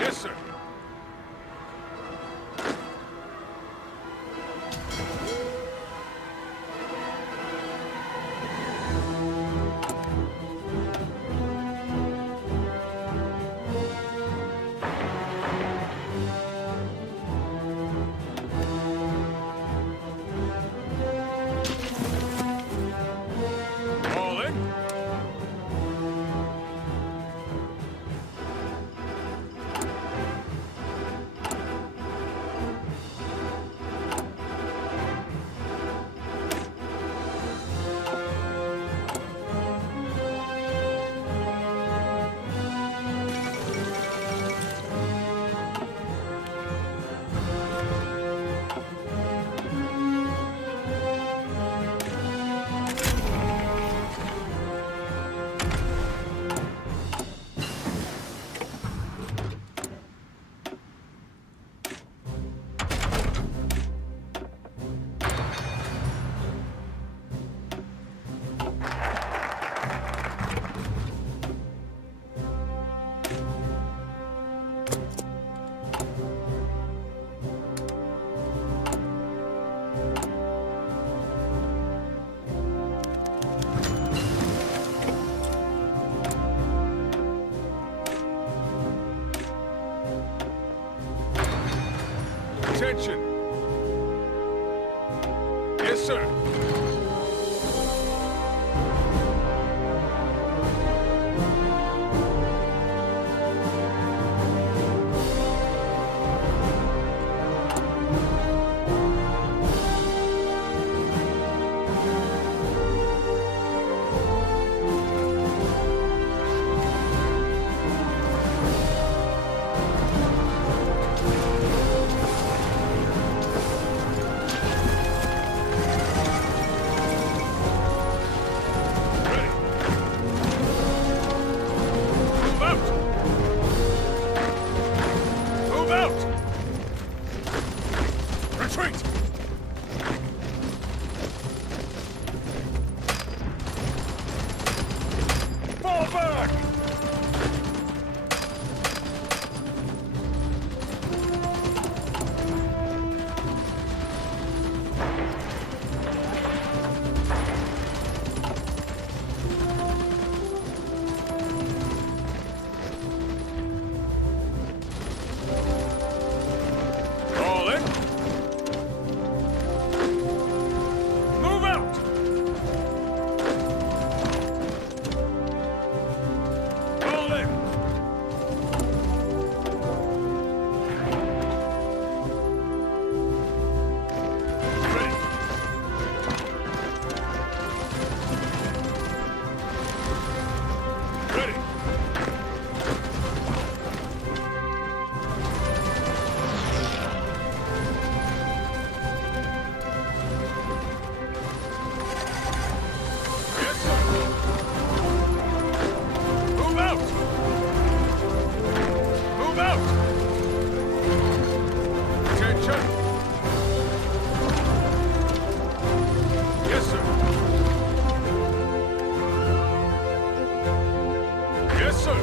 Yes, sir. All in. Attention. Yes, sir. Ready. Move out. Move out. Retreat. Fall back. All in. Move out. All in. Ready. Ready. Yes, sir. Move out. Move out. Attention. Yes, sir. Yes, sir.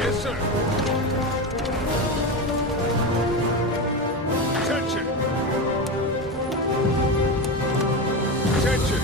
Yes, sir. Attention. Attention.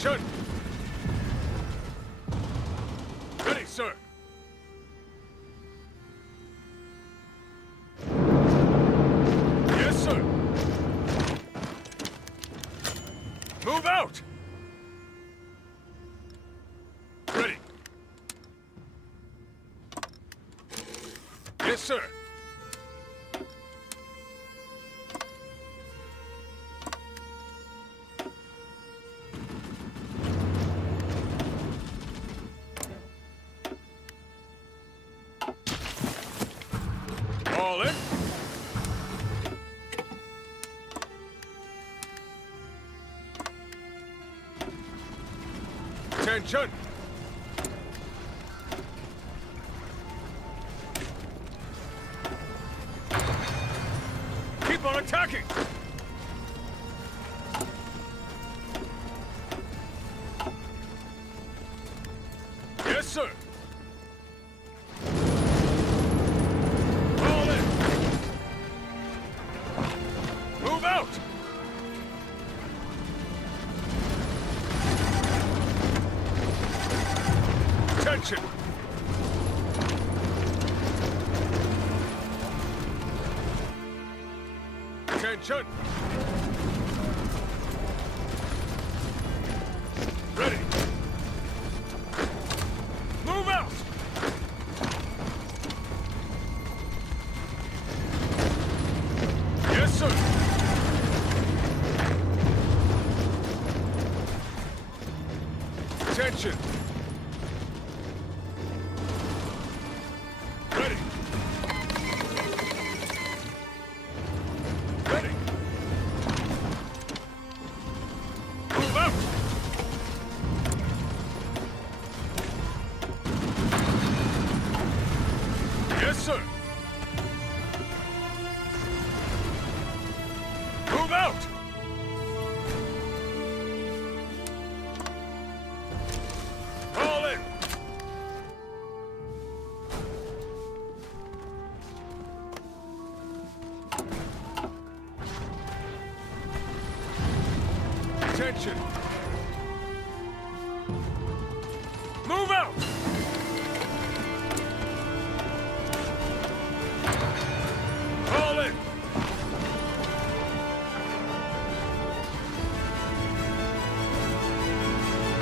Attention! Ready, sir! Yes, sir! Move out! Ready! Yes, sir! All in. Attention. Keep on attacking. Yes, sir. Move out! Attention! Attention! Ready! Move out! Yes, sir! Attention! Ready! Ready! Move out! Yes, sir! Move out! All in! Attention! Move out! All in!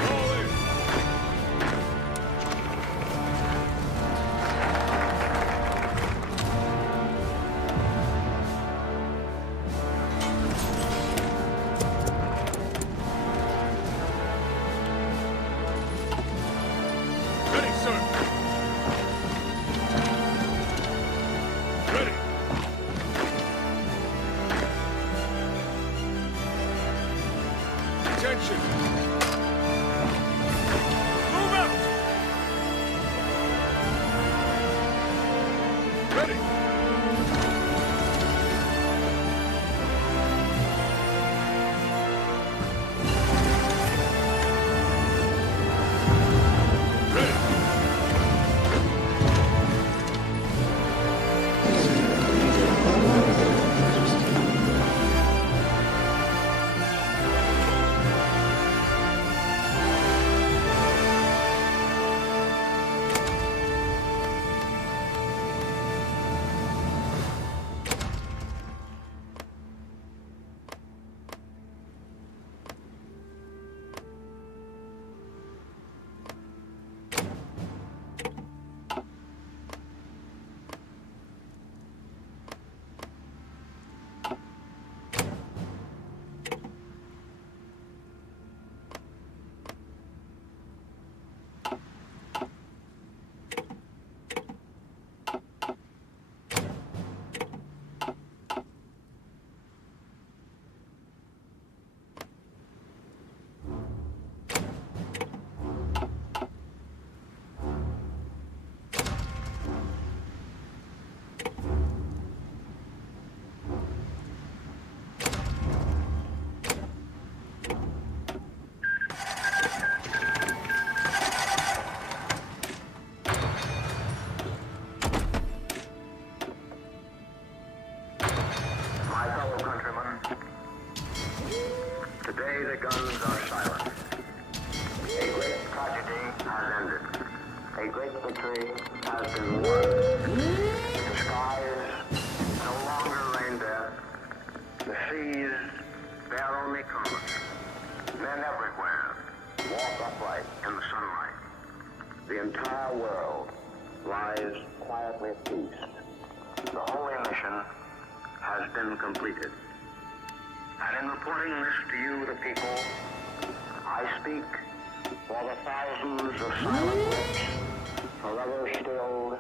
All in! Ready, sir! Ready! Attention! Move out! Ready! Ready! Today the guns are silent. victory has been won. The skies no longer rain death. The seas bear only commerce. Men everywhere walk upright in the sunlight. The entire world lies quietly at peace. The holy mission has been completed. And in reporting this to you, the people, I speak for the thousands of silent lips, forever stilled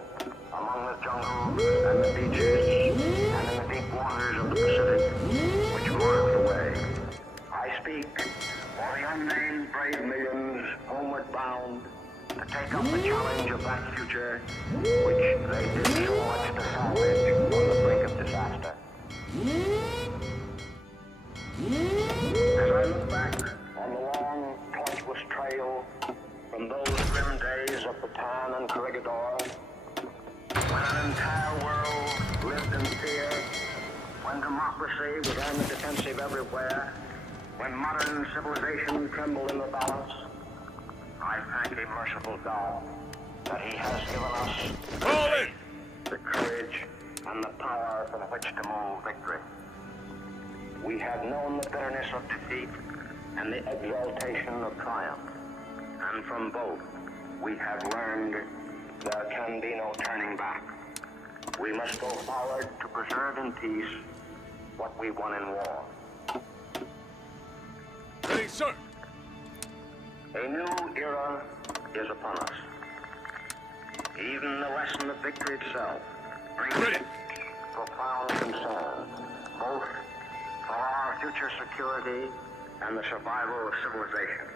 among the jungles and the beaches and in the deep waters of the Pacific, which mark the way. I speak for the unnamed brave millions homeward bound to take up the challenge of that future which they did so much to salvage on the brink of disaster. As I look back on the long, tortuous trail from those grim days of Bataan and Corregidor, when an entire world lived in fear, when democracy was on the defensive everywhere, when modern civilization trembled in the balance, I thank a merciful God that He has given us Fall in! the courage and the power from which to move victory. We have known the bitterness of defeat and the exaltation of triumph. And from both, we have learned there can be no turning back. We must go forward to preserve in peace what we won in war. Ready, sir! A new era is upon us. Even the lesson of victory itself brings Ready. profound concern, both for our future security and the survival of civilization.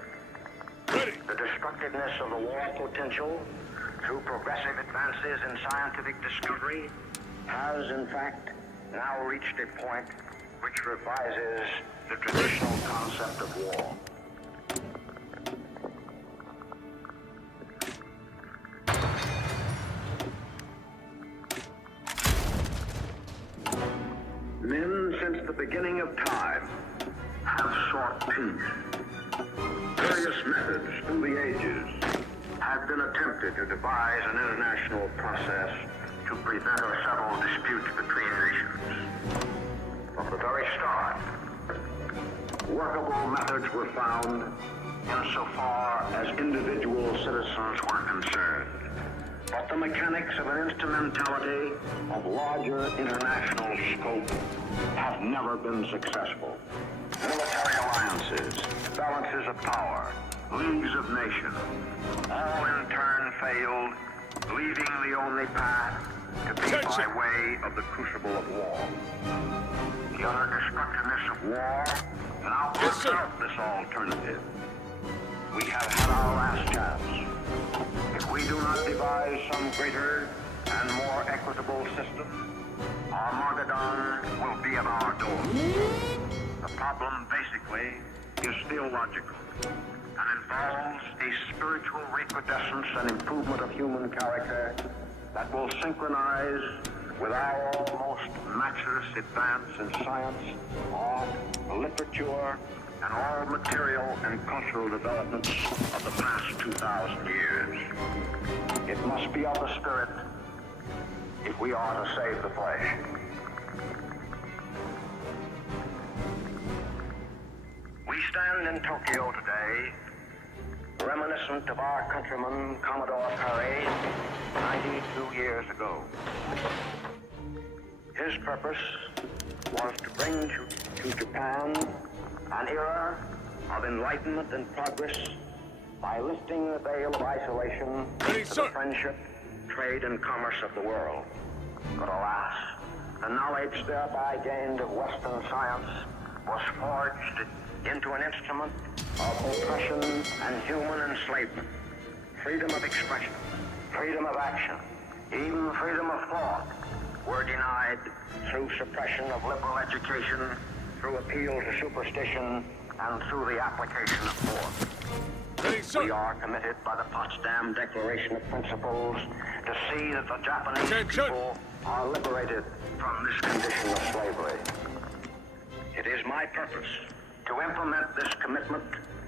Ready! The destructiveness of the war potential through progressive advances in scientific discovery has, in fact, now reached a point which revises the traditional concept of war. Men since the beginning of time have sought peace. Various methods through the ages have been attempted to devise an international process to prevent or settle disputes between nations. From the very start, workable methods were found insofar as individual citizens were concerned. But the mechanics of an instrumentality of larger international scope have never been successful. Military alliances, balances of power, leagues of nations, all in turn failed, leaving the only path to be by way of the crucible of war. The utter destructiveness of war now works out this alternative. We have had our last chance. If we do not devise some greater and more equitable system, Armageddon will be at our door. The problem, basically, is theological and involves a spiritual recrudescence and improvement of human character that will synchronize with our almost matchless advance in science, art, literature, and all material and cultural developments of the past 2,000 years. It must be of the spirit if we are to save the flesh. We stand in Tokyo today, reminiscent of our countryman Commodore Perry 92 years ago. His purpose was to bring to Japan an era of enlightenment and progress by lifting the veil of isolation to the friendship, trade, and commerce of the world. But alas, the knowledge thereby gained of Western science was forged into an instrument of oppression and human enslavement. Freedom of expression, freedom of action, even freedom of thought were denied through suppression of liberal education, through appeal to superstition, and through the application of force. We are committed by the Potsdam Declaration of Principles to see that the Japanese people are liberated from this condition of slavery. It is my purpose to implement this commitment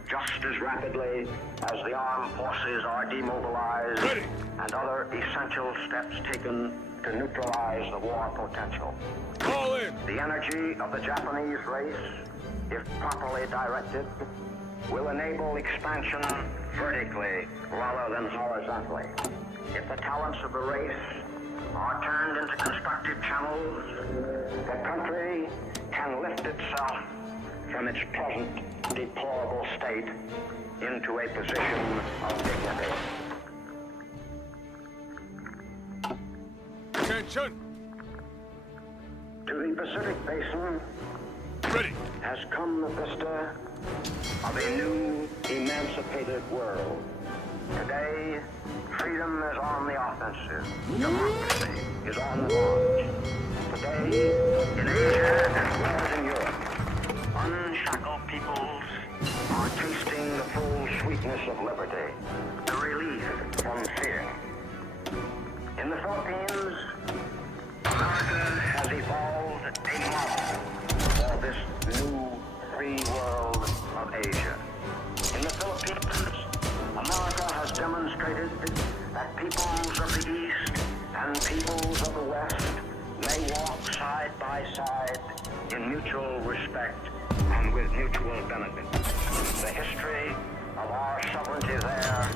just as rapidly as the armed forces are demobilized Ready. and other essential steps taken to neutralize the war potential. All in. The energy of the Japanese race, if properly directed, will enable expansion vertically rather than horizontally. If the talents of the race are turned into constructive channels, the country can lift itself from its present deplorable state into a position of dignity. Attention. To the Pacific Basin Ready. has come the vista of a new, emancipated world. Today, freedom is on the offensive. Democracy is on the launch. Today, in Asia as well as in Europe, unshackled peoples are tasting the full sweetness of liberty, the relief from fear. In the Philippines, America has evolved a model for this new free world of Asia. In the Philippines, America has demonstrated that peoples of the East and peoples of the West may walk side by side in mutual respect and with mutual benefit. The history of our sovereignty there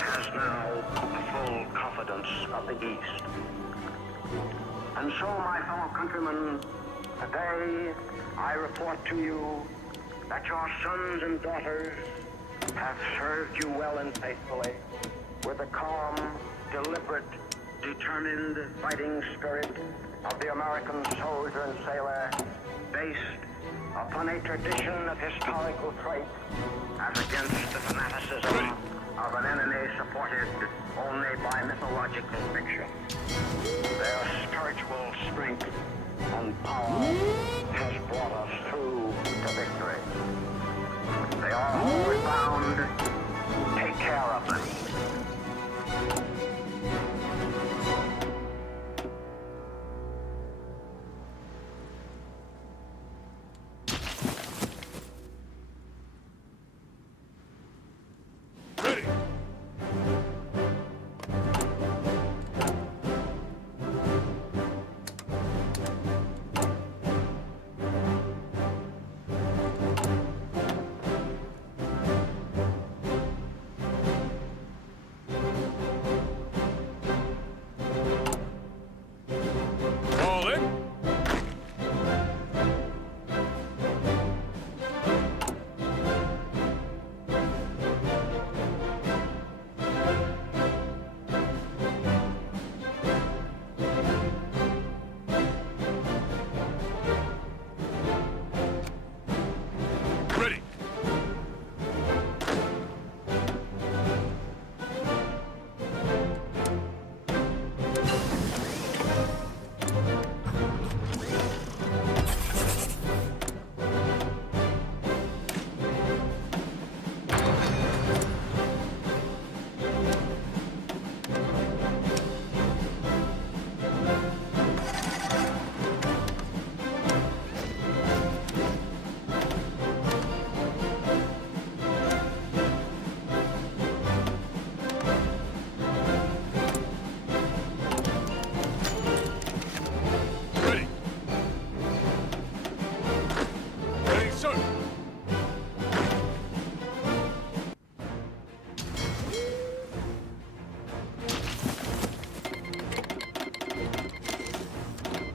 has now the full confidence of the East. And so, my fellow countrymen, today I report to you that your sons and daughters have served you well and faithfully with the calm, deliberate, determined fighting spirit of the American soldier and sailor, based upon a tradition of historical traits as against the fanaticism of an enemy supported only by mythological fiction. Their spiritual strength and power has brought us through to victory. They are homeward bound. Take care of them. Ready. All in. Ready. Ready. Ready, sir.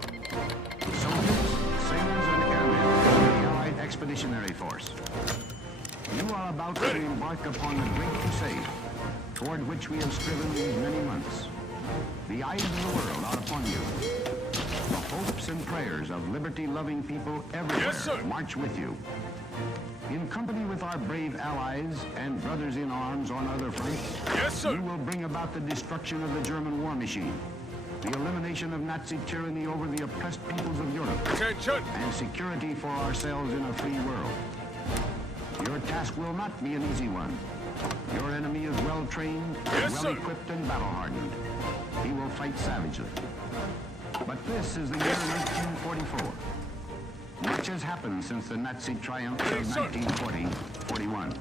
Soldiers, sailors, and airmen of the Allied Expeditionary Force. You are about to embark upon the great crusade toward which we have striven these many months. The eyes of the world are upon you. The hopes and prayers of liberty-loving people everywhere Yes, sir. march with you. In company with our brave allies and brothers in arms on other fronts, Yes, sir. we will bring about the destruction of the German war machine, the elimination of Nazi tyranny over the oppressed peoples of Europe, Attention. and security for ourselves in a free world. Your task will not be an easy one. Your enemy is well-trained, Yes, sir. well-equipped, and battle-hardened. He will fight savagely. But this is the year 1944. Much has happened since the Nazi triumph of Yes, sir. 1940-41.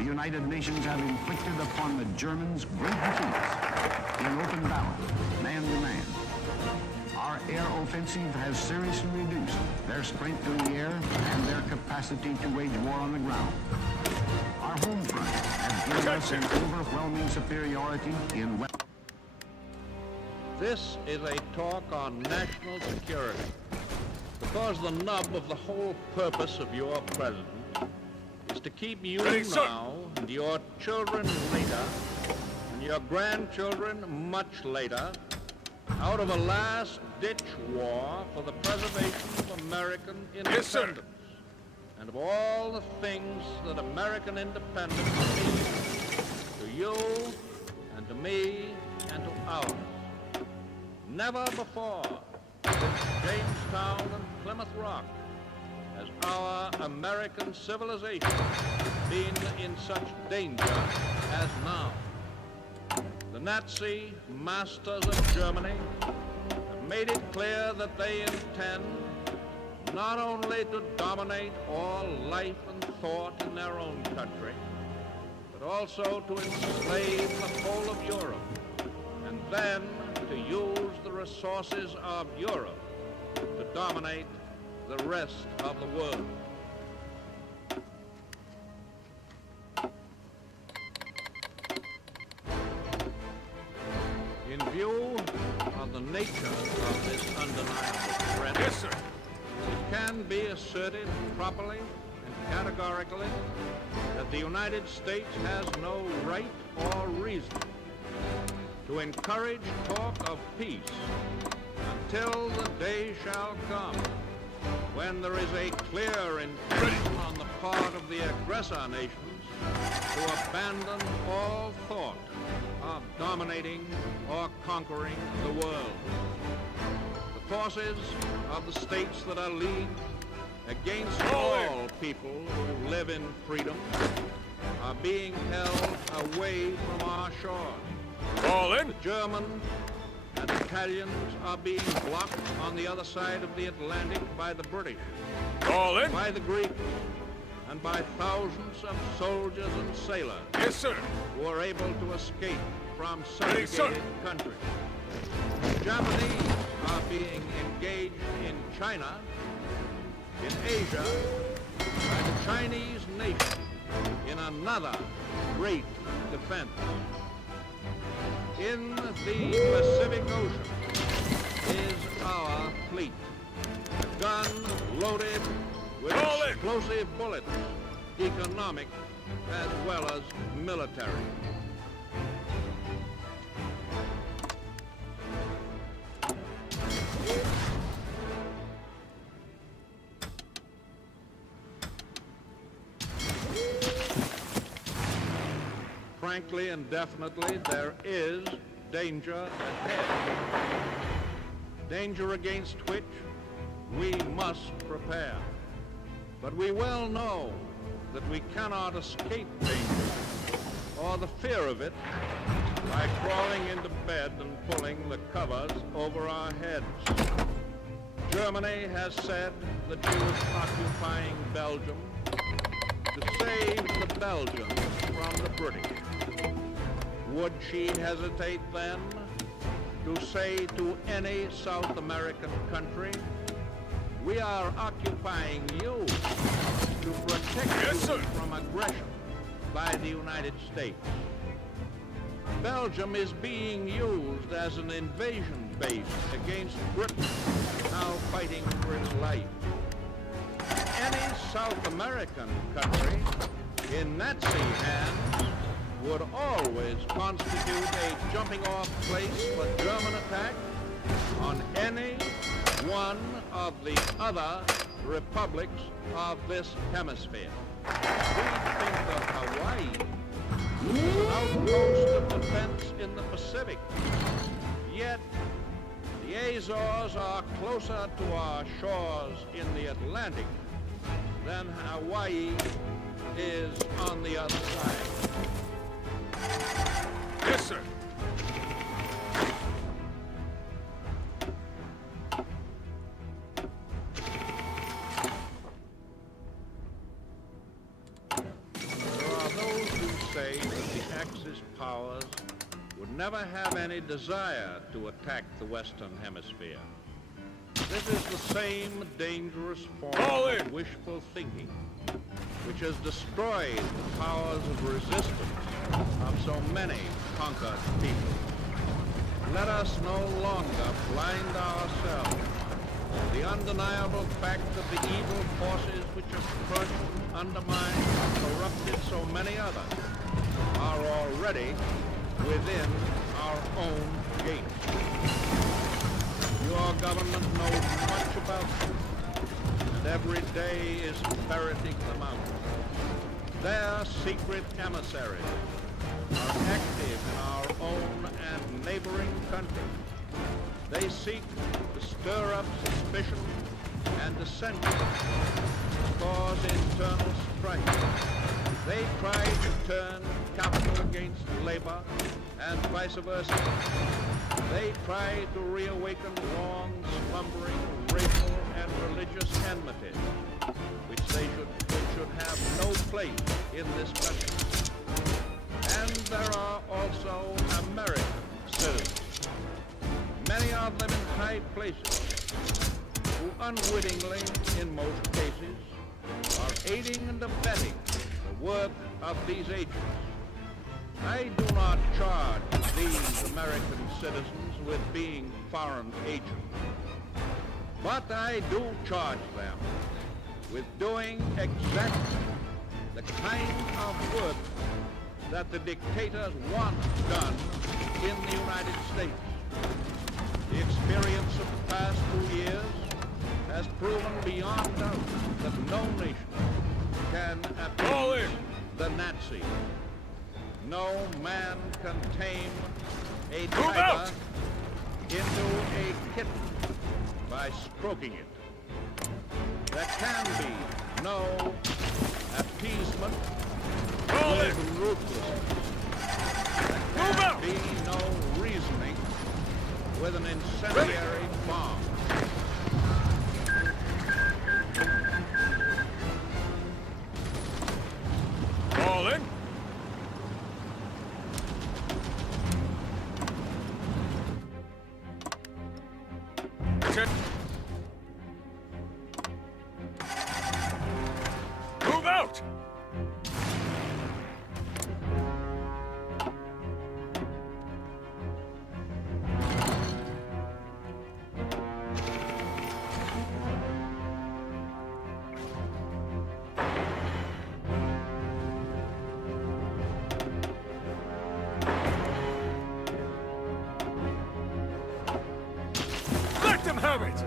the United Nations have inflicted upon the Germans great defeats in open battle, man to man. Our air offensive has seriously reduced their strength in the air and their capacity to wage war on the ground. Our home front has given us an overwhelming superiority in weapons. This is a talk on national security, because the nub of the whole purpose of your president is to keep you now and your children later and your grandchildren much later out of a last-ditch war for the preservation of American independence and of all the things that American independence means to you and to me and to ours. Never before since Jamestown and Plymouth Rock has our American civilization been in such danger as now. The Nazi masters of Germany have made it clear that they intend not only to dominate all life and thought in their own country, but also to enslave the whole of Europe, and then to use the resources of Europe to dominate the rest of the world. In view of the nature of this undeniable threat, it can be asserted properly and categorically that the United States has no right or reason to encourage talk of peace until the day shall come when there is a clear intention on the part of the aggressor nations to abandon all thought of dominating or conquering the world. The forces of the states that are leagued against all people who live in freedom are being held away from our shores. All in. The Germans and Italians are being blocked on the other side of the Atlantic by the British, All in. by the Greeks, and by thousands of soldiers and sailors Yes, sir. who are able to escape from Ready, sir. subjugated countries. The Japanese are being engaged in China, in Asia, by the Chinese nation in another great defense. In the Pacific Ocean is our fleet, a gun loaded with All in. explosive bullets, economic as well as military. Frankly and definitely, there is danger ahead. Danger against which we must prepare. But we well know that we cannot escape danger or the fear of it by crawling into bed and pulling the covers over our heads. Germany has said that she was occupying Belgium to save the Belgians from the British. Would she hesitate then to say to any South American country, we are occupying you to protect Yes, you sir. from aggression by the United States? Belgium is being used as an invasion base against Britain, now fighting for its life. Any South American country in Nazi hands would always constitute a jumping-off place for German attack on any one of the other republics of this hemisphere. We think of Hawaii as an outpost of defense in the Pacific, yet the Azores are closer to our shores in the Atlantic than Hawaii is on the other side. Yes, sir. There are those never have any desire to attack the Western Hemisphere. This is the same dangerous form of wishful thinking which has destroyed the powers of resistance of so many conquered people. Let us no longer blind ourselves to the undeniable fact that the evil forces which have crushed, undermined, and corrupted so many others are already within our own gates. Your government knows much about them, and every day is ferreting them out. Their secret emissaries are active in our own and neighboring countries. They seek to stir up suspicion and dissension, to cause internal strife. They try to turn capital against labor and vice versa. They try to reawaken long slumbering racial and religious enmities, which should have no place in this country. And there are also American citizens, many of them in high places, who unwittingly, in most cases, are aiding and abetting the work of these agents. I do not charge these American citizens with being foreign agents, but I do charge them with doing exactly the kind of work that the dictators want done in the United States. The experience of the past 2 years has proven beyond doubt that no nation can appease the Nazis. No man can tame a tiger into a kitten by stroking it. There can be no appeasement with ruthlessness. There can be no reasoning with an incendiary bomb. All in. Move out! Let them have it!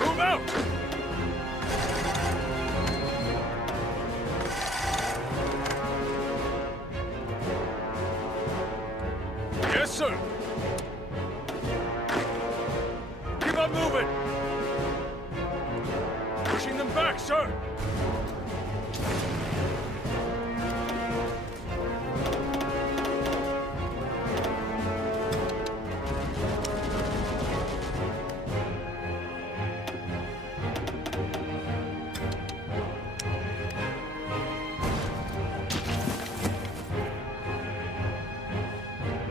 Move out! Yes, sir. Keep on moving. Pushing them back, sir.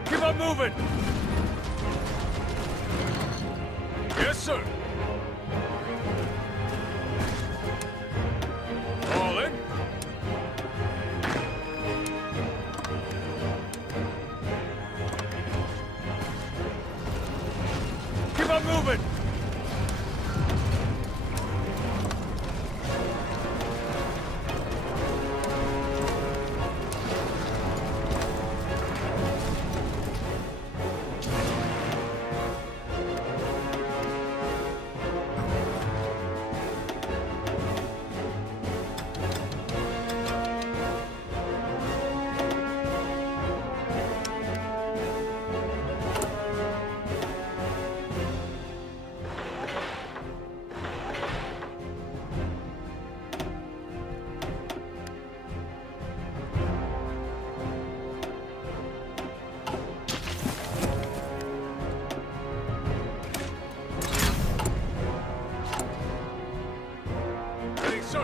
Keep on moving! Yes, sir! All in? Keep on moving! sir.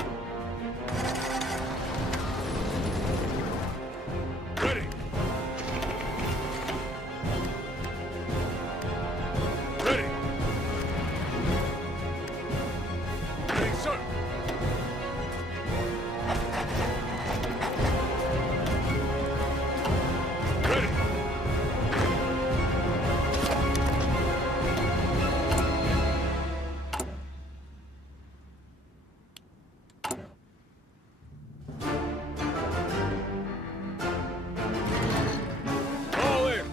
Ready. Ready. Ready, sir. Ready. All in.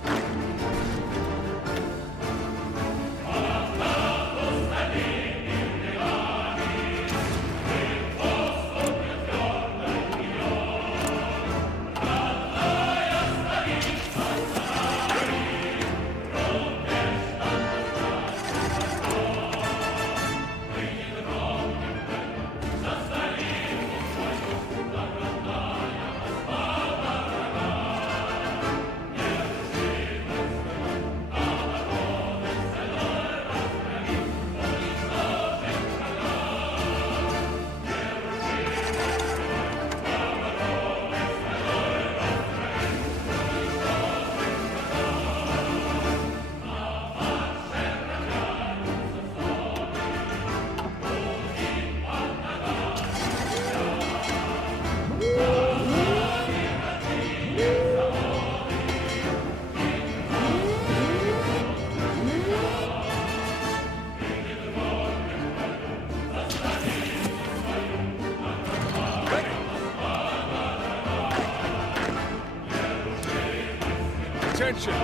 Attention!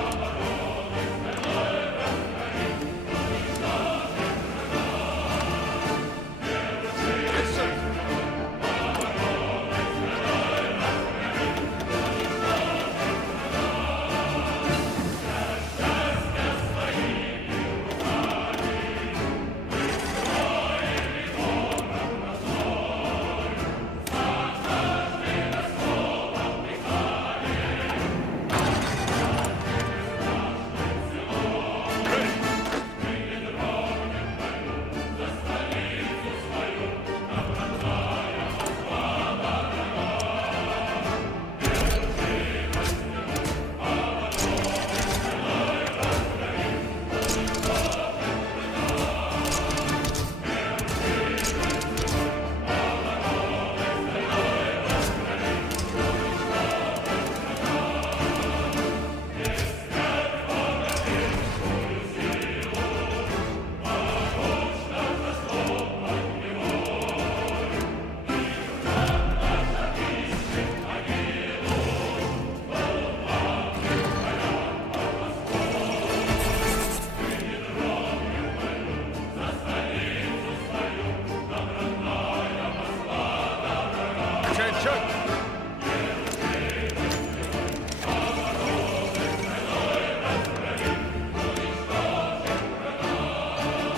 Yes, sir. Attention!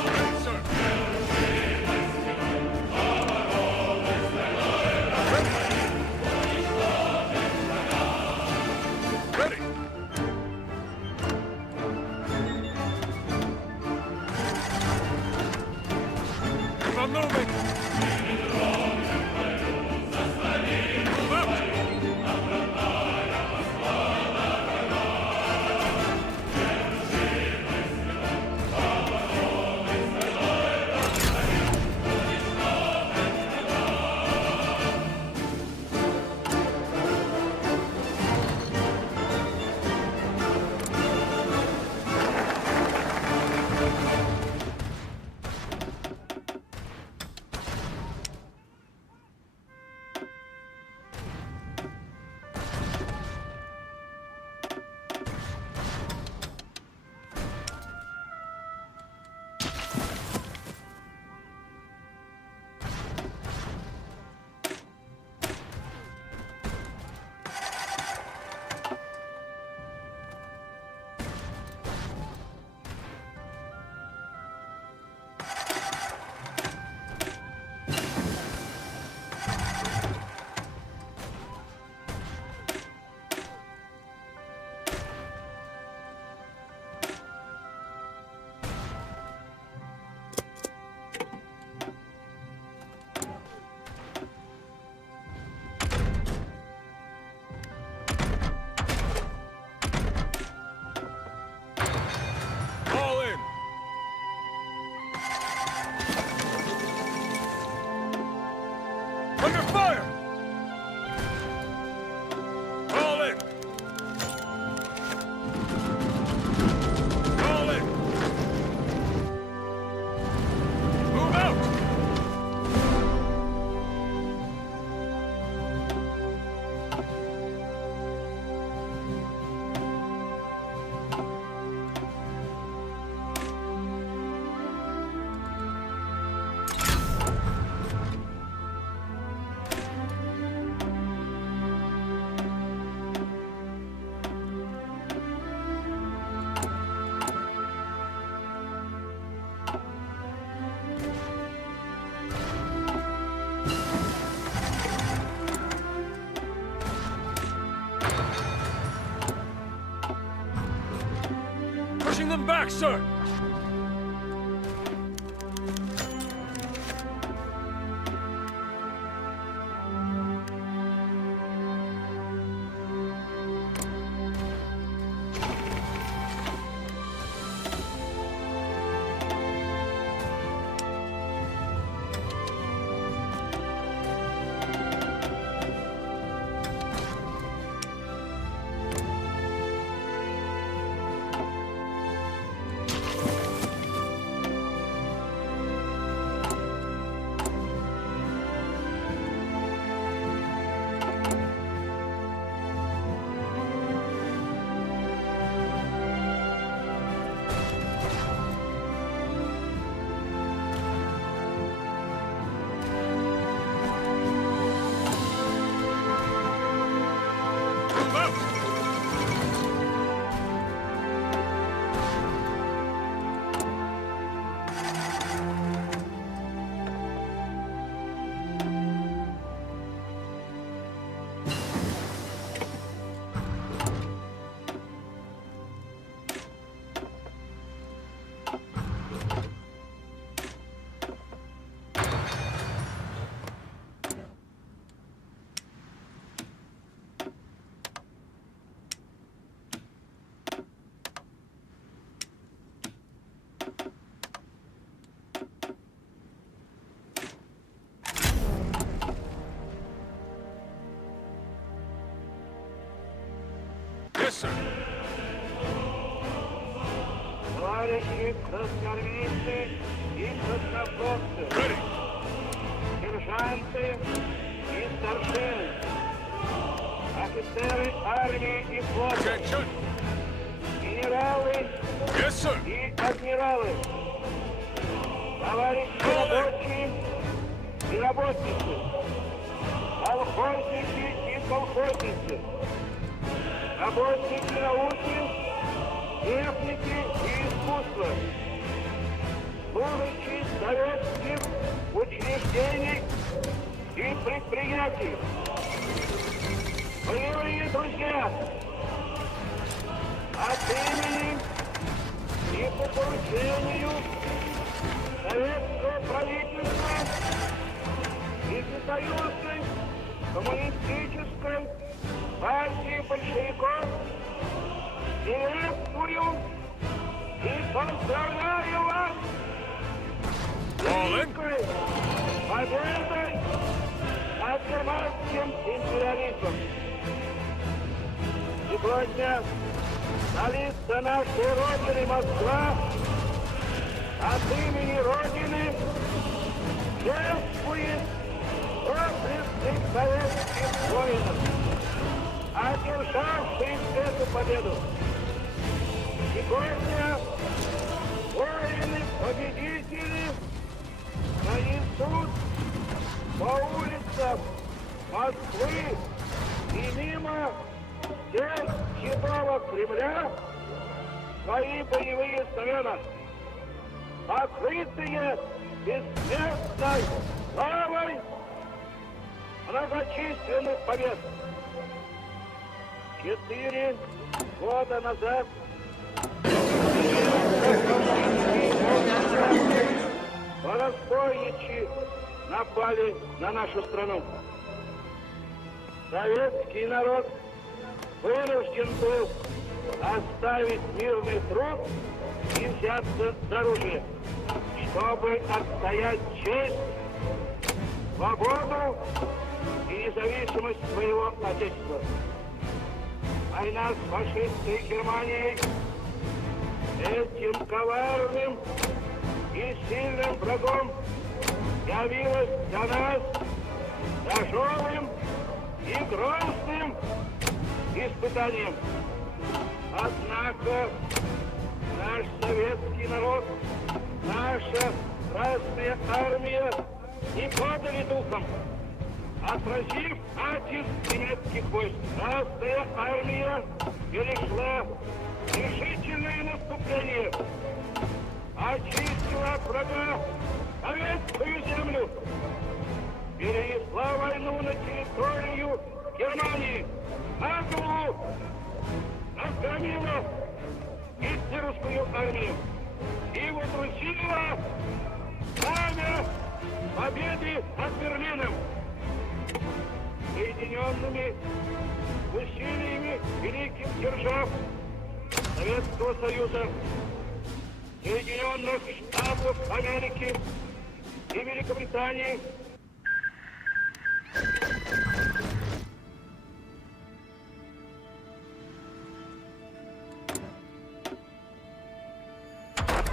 Ready, sir. Ready. Keep on moving. Move fire! All in! All in! Move out! Pushing them back, sir! Move out! Yes, sir. Товарищи красноармейцы и краснофлотцы, Ready! сержанты и старшины, офицеры армии и флота, Attention! генералы Yes, sir! и адмиралы, товарищи рабочие и работницы, колхозники и колхозницы, работники науки, техники и искусства, служащие советских учреждений и предприятий. Боевые друзья, от имени и по поручению советского правительства и Всесоюзной коммунистической партии большевиков приветствую и поздравляю вас с великой победой над германским империализмом. Сегодня столица нашей Родины Москва от имени Родины чествует доблестных советских воинов, одержавших эту победу. Сегодня воины-победители нанесут по улицам Москвы и мимо всех щитов Кремля свои боевые знамена, покрытые бессмертной славой многочисленных побед. 4 года назад разбойники напали на нашу страну. Советский народ вынужден был оставить мирный труд и взяться за оружие, чтобы отстоять честь, свободу независимость своего Отечества. Война с фашистской Германией этим коварным и сильным врагом явилась для нас тяжелым и грозным испытанием. Однако наш советский народ, наша Красная Армия не падали духом. Отразив натиск немецких войск, Красная Армия перешла в решительное наступление, очистила от врага советскую землю, перенесла войну на территорию Германии, нагло разгромила гитлеровскую армию и водрузила знамя победы над Берлином. Соединенными усилиями великих держав Советского Союза, Соединенных Штатов Америки и Великобритании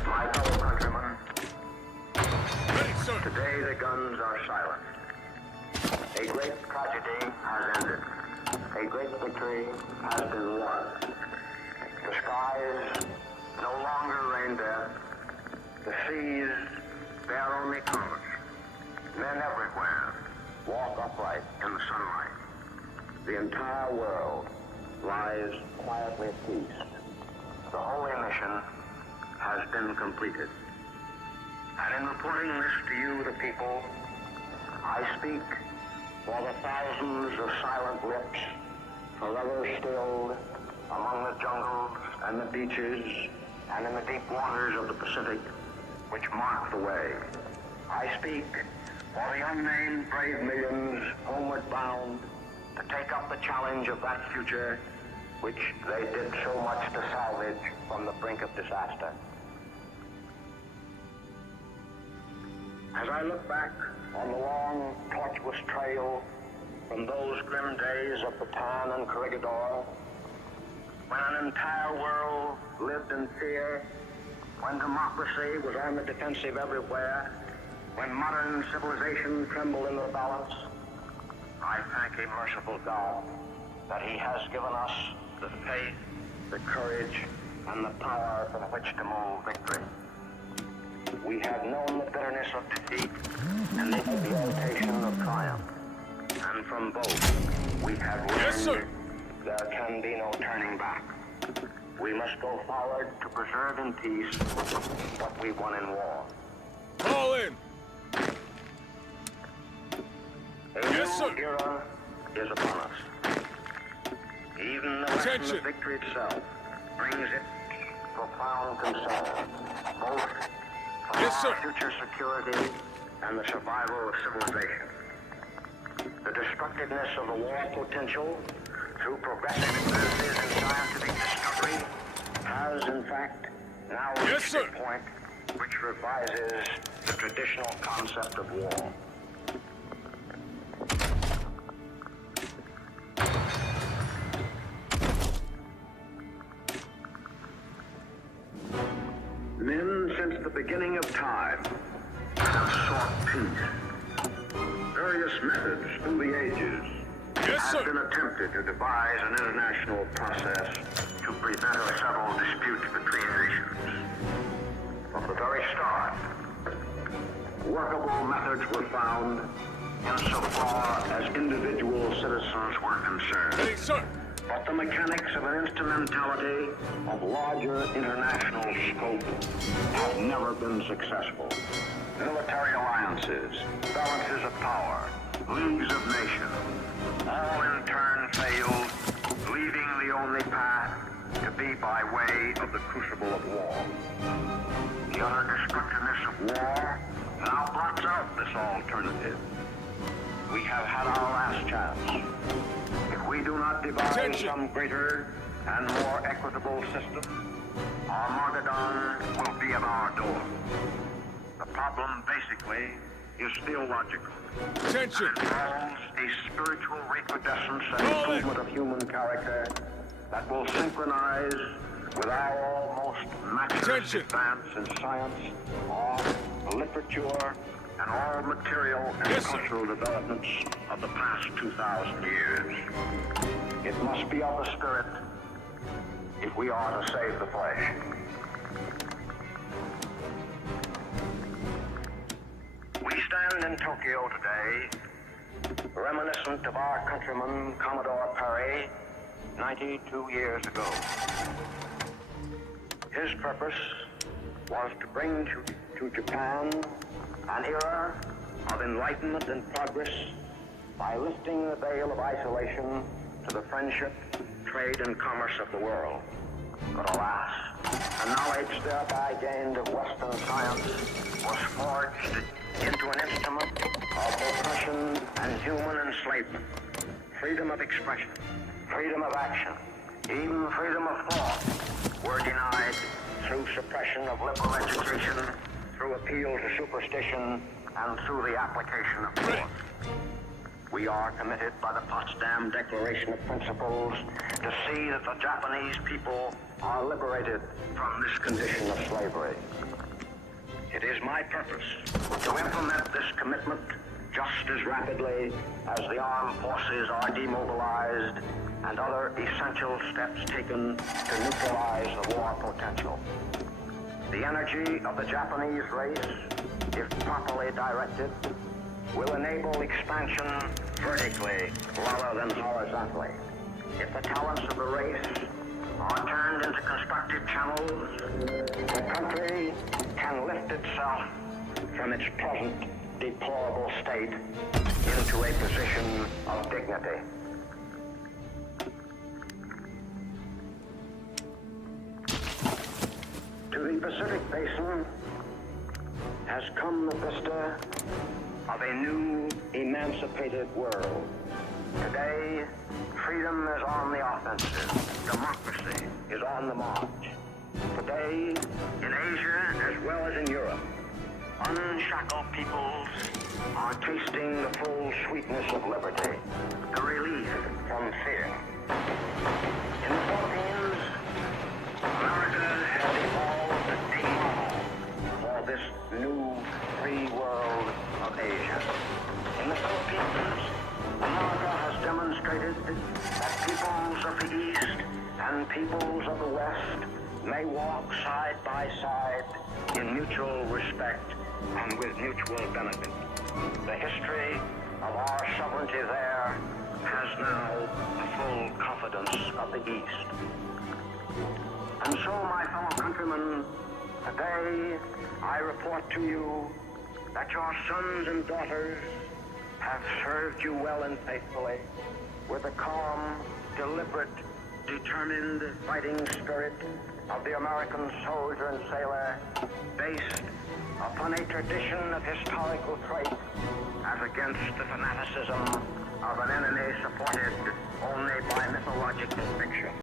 My fellow countrymen, Ready, sir. today the guns are silent. A great tragedy has ended. A great victory has been won. The skies no longer rain death. The seas bear only colors. Men everywhere walk upright in the sunlight. The entire world lies quietly at peace. The holy mission has been completed. And in reporting this to you, the people, I speak for the thousands of silent lips forever stilled among the jungles and the beaches and in the deep waters of the Pacific, which mark the way. I speak for the unnamed brave millions homeward bound to take up the challenge of that future which they did so much to salvage from the brink of disaster. As I look back on the long, tortuous trail from those grim days of Bataan and Corregidor, when an entire world lived in fear, when democracy was on the defensive everywhere, when modern civilization trembled in the balance, I thank a merciful God that He has given us the faith, the courage, and the power from which to move victory. We have known the bitterness of defeat and the exaltation of triumph. And from both, we have learned Yes, sir. there can be no turning back. We must go forward to preserve in peace what we won in war. Fall in. A Yes, new sir. era is upon us. Even the lesson Attention. of victory itself brings it profound concern, both for Yes, our sir. future security and the survival of civilization. The destructiveness of the war potential through progressive advances in scientific discovery has, in fact, now Yes, reached sir. a point which revises the traditional concept of war. Men, since the beginning of time, have sought peace. Various methods through the ages Yes, have sir. been attempted to devise an international process to prevent or settle disputes between nations. From the very start, workable methods were found insofar as individual citizens were concerned. Ready, sir. But the mechanics of an instrumentality of larger international scope have never been successful. Military alliances, balances of power, leagues of nations, all in turn failed, leaving the only path to be by way of the crucible of war. The utter destructiveness of war now blots out this alternative. We have had our last chance. If we do not devise Attention. some greater and more equitable system, Armageddon will be at our door. The problem, basically, is theological. Attention. It involves a spiritual recrudescence and improvement of human character that will synchronize with our almost matchless advance in science, art, literature, and all material and cultural developments of the past 2,000 years. It must be of the spirit if we are to save the flesh. We stand in Tokyo today, reminiscent of our countryman Commodore Perry 92 years ago. His purpose was to bring to Japan an era of enlightenment and progress by lifting the veil of isolation to the friendship, trade, and commerce of the world. But alas, the knowledge thereby gained of Western science was forged into an instrument of oppression and human enslavement. Freedom of expression, freedom of action, even freedom of thought were denied through suppression of liberal education, through appeal to superstition, and through the application of force. We are committed by the Potsdam Declaration of Principles to see that the Japanese people are liberated from this condition of slavery. It is my purpose to implement this commitment just as rapidly as the armed forces are demobilized and other essential steps taken to neutralize the war potential. The energy of the Japanese race, if properly directed, will enable expansion vertically rather than horizontally. If the talents of the race are turned into constructive channels, the country can lift itself from its present deplorable state into a position of dignity. To the Pacific Basin has come the vista of a new, emancipated world. Today, freedom is on the offensive. Democracy is on the march. Today, in Asia as well as in Europe, unshackled peoples are tasting the full sweetness of liberty, the relief from fear. In the Philippines, America has evolved a model for this new free world of Asia. In the Philippines, America has demonstrated that peoples of the East and peoples of the West may walk side by side in mutual respect and with mutual benefit. The history of our sovereignty there has now the full confidence of the East. And so, my fellow countrymen, today I report to you that your sons and daughters have served you well and faithfully with the calm, deliberate, determined fighting spirit of the American soldier and sailor, based upon a tradition of historical traits as against the fanaticism of an enemy supported only by mythological fiction.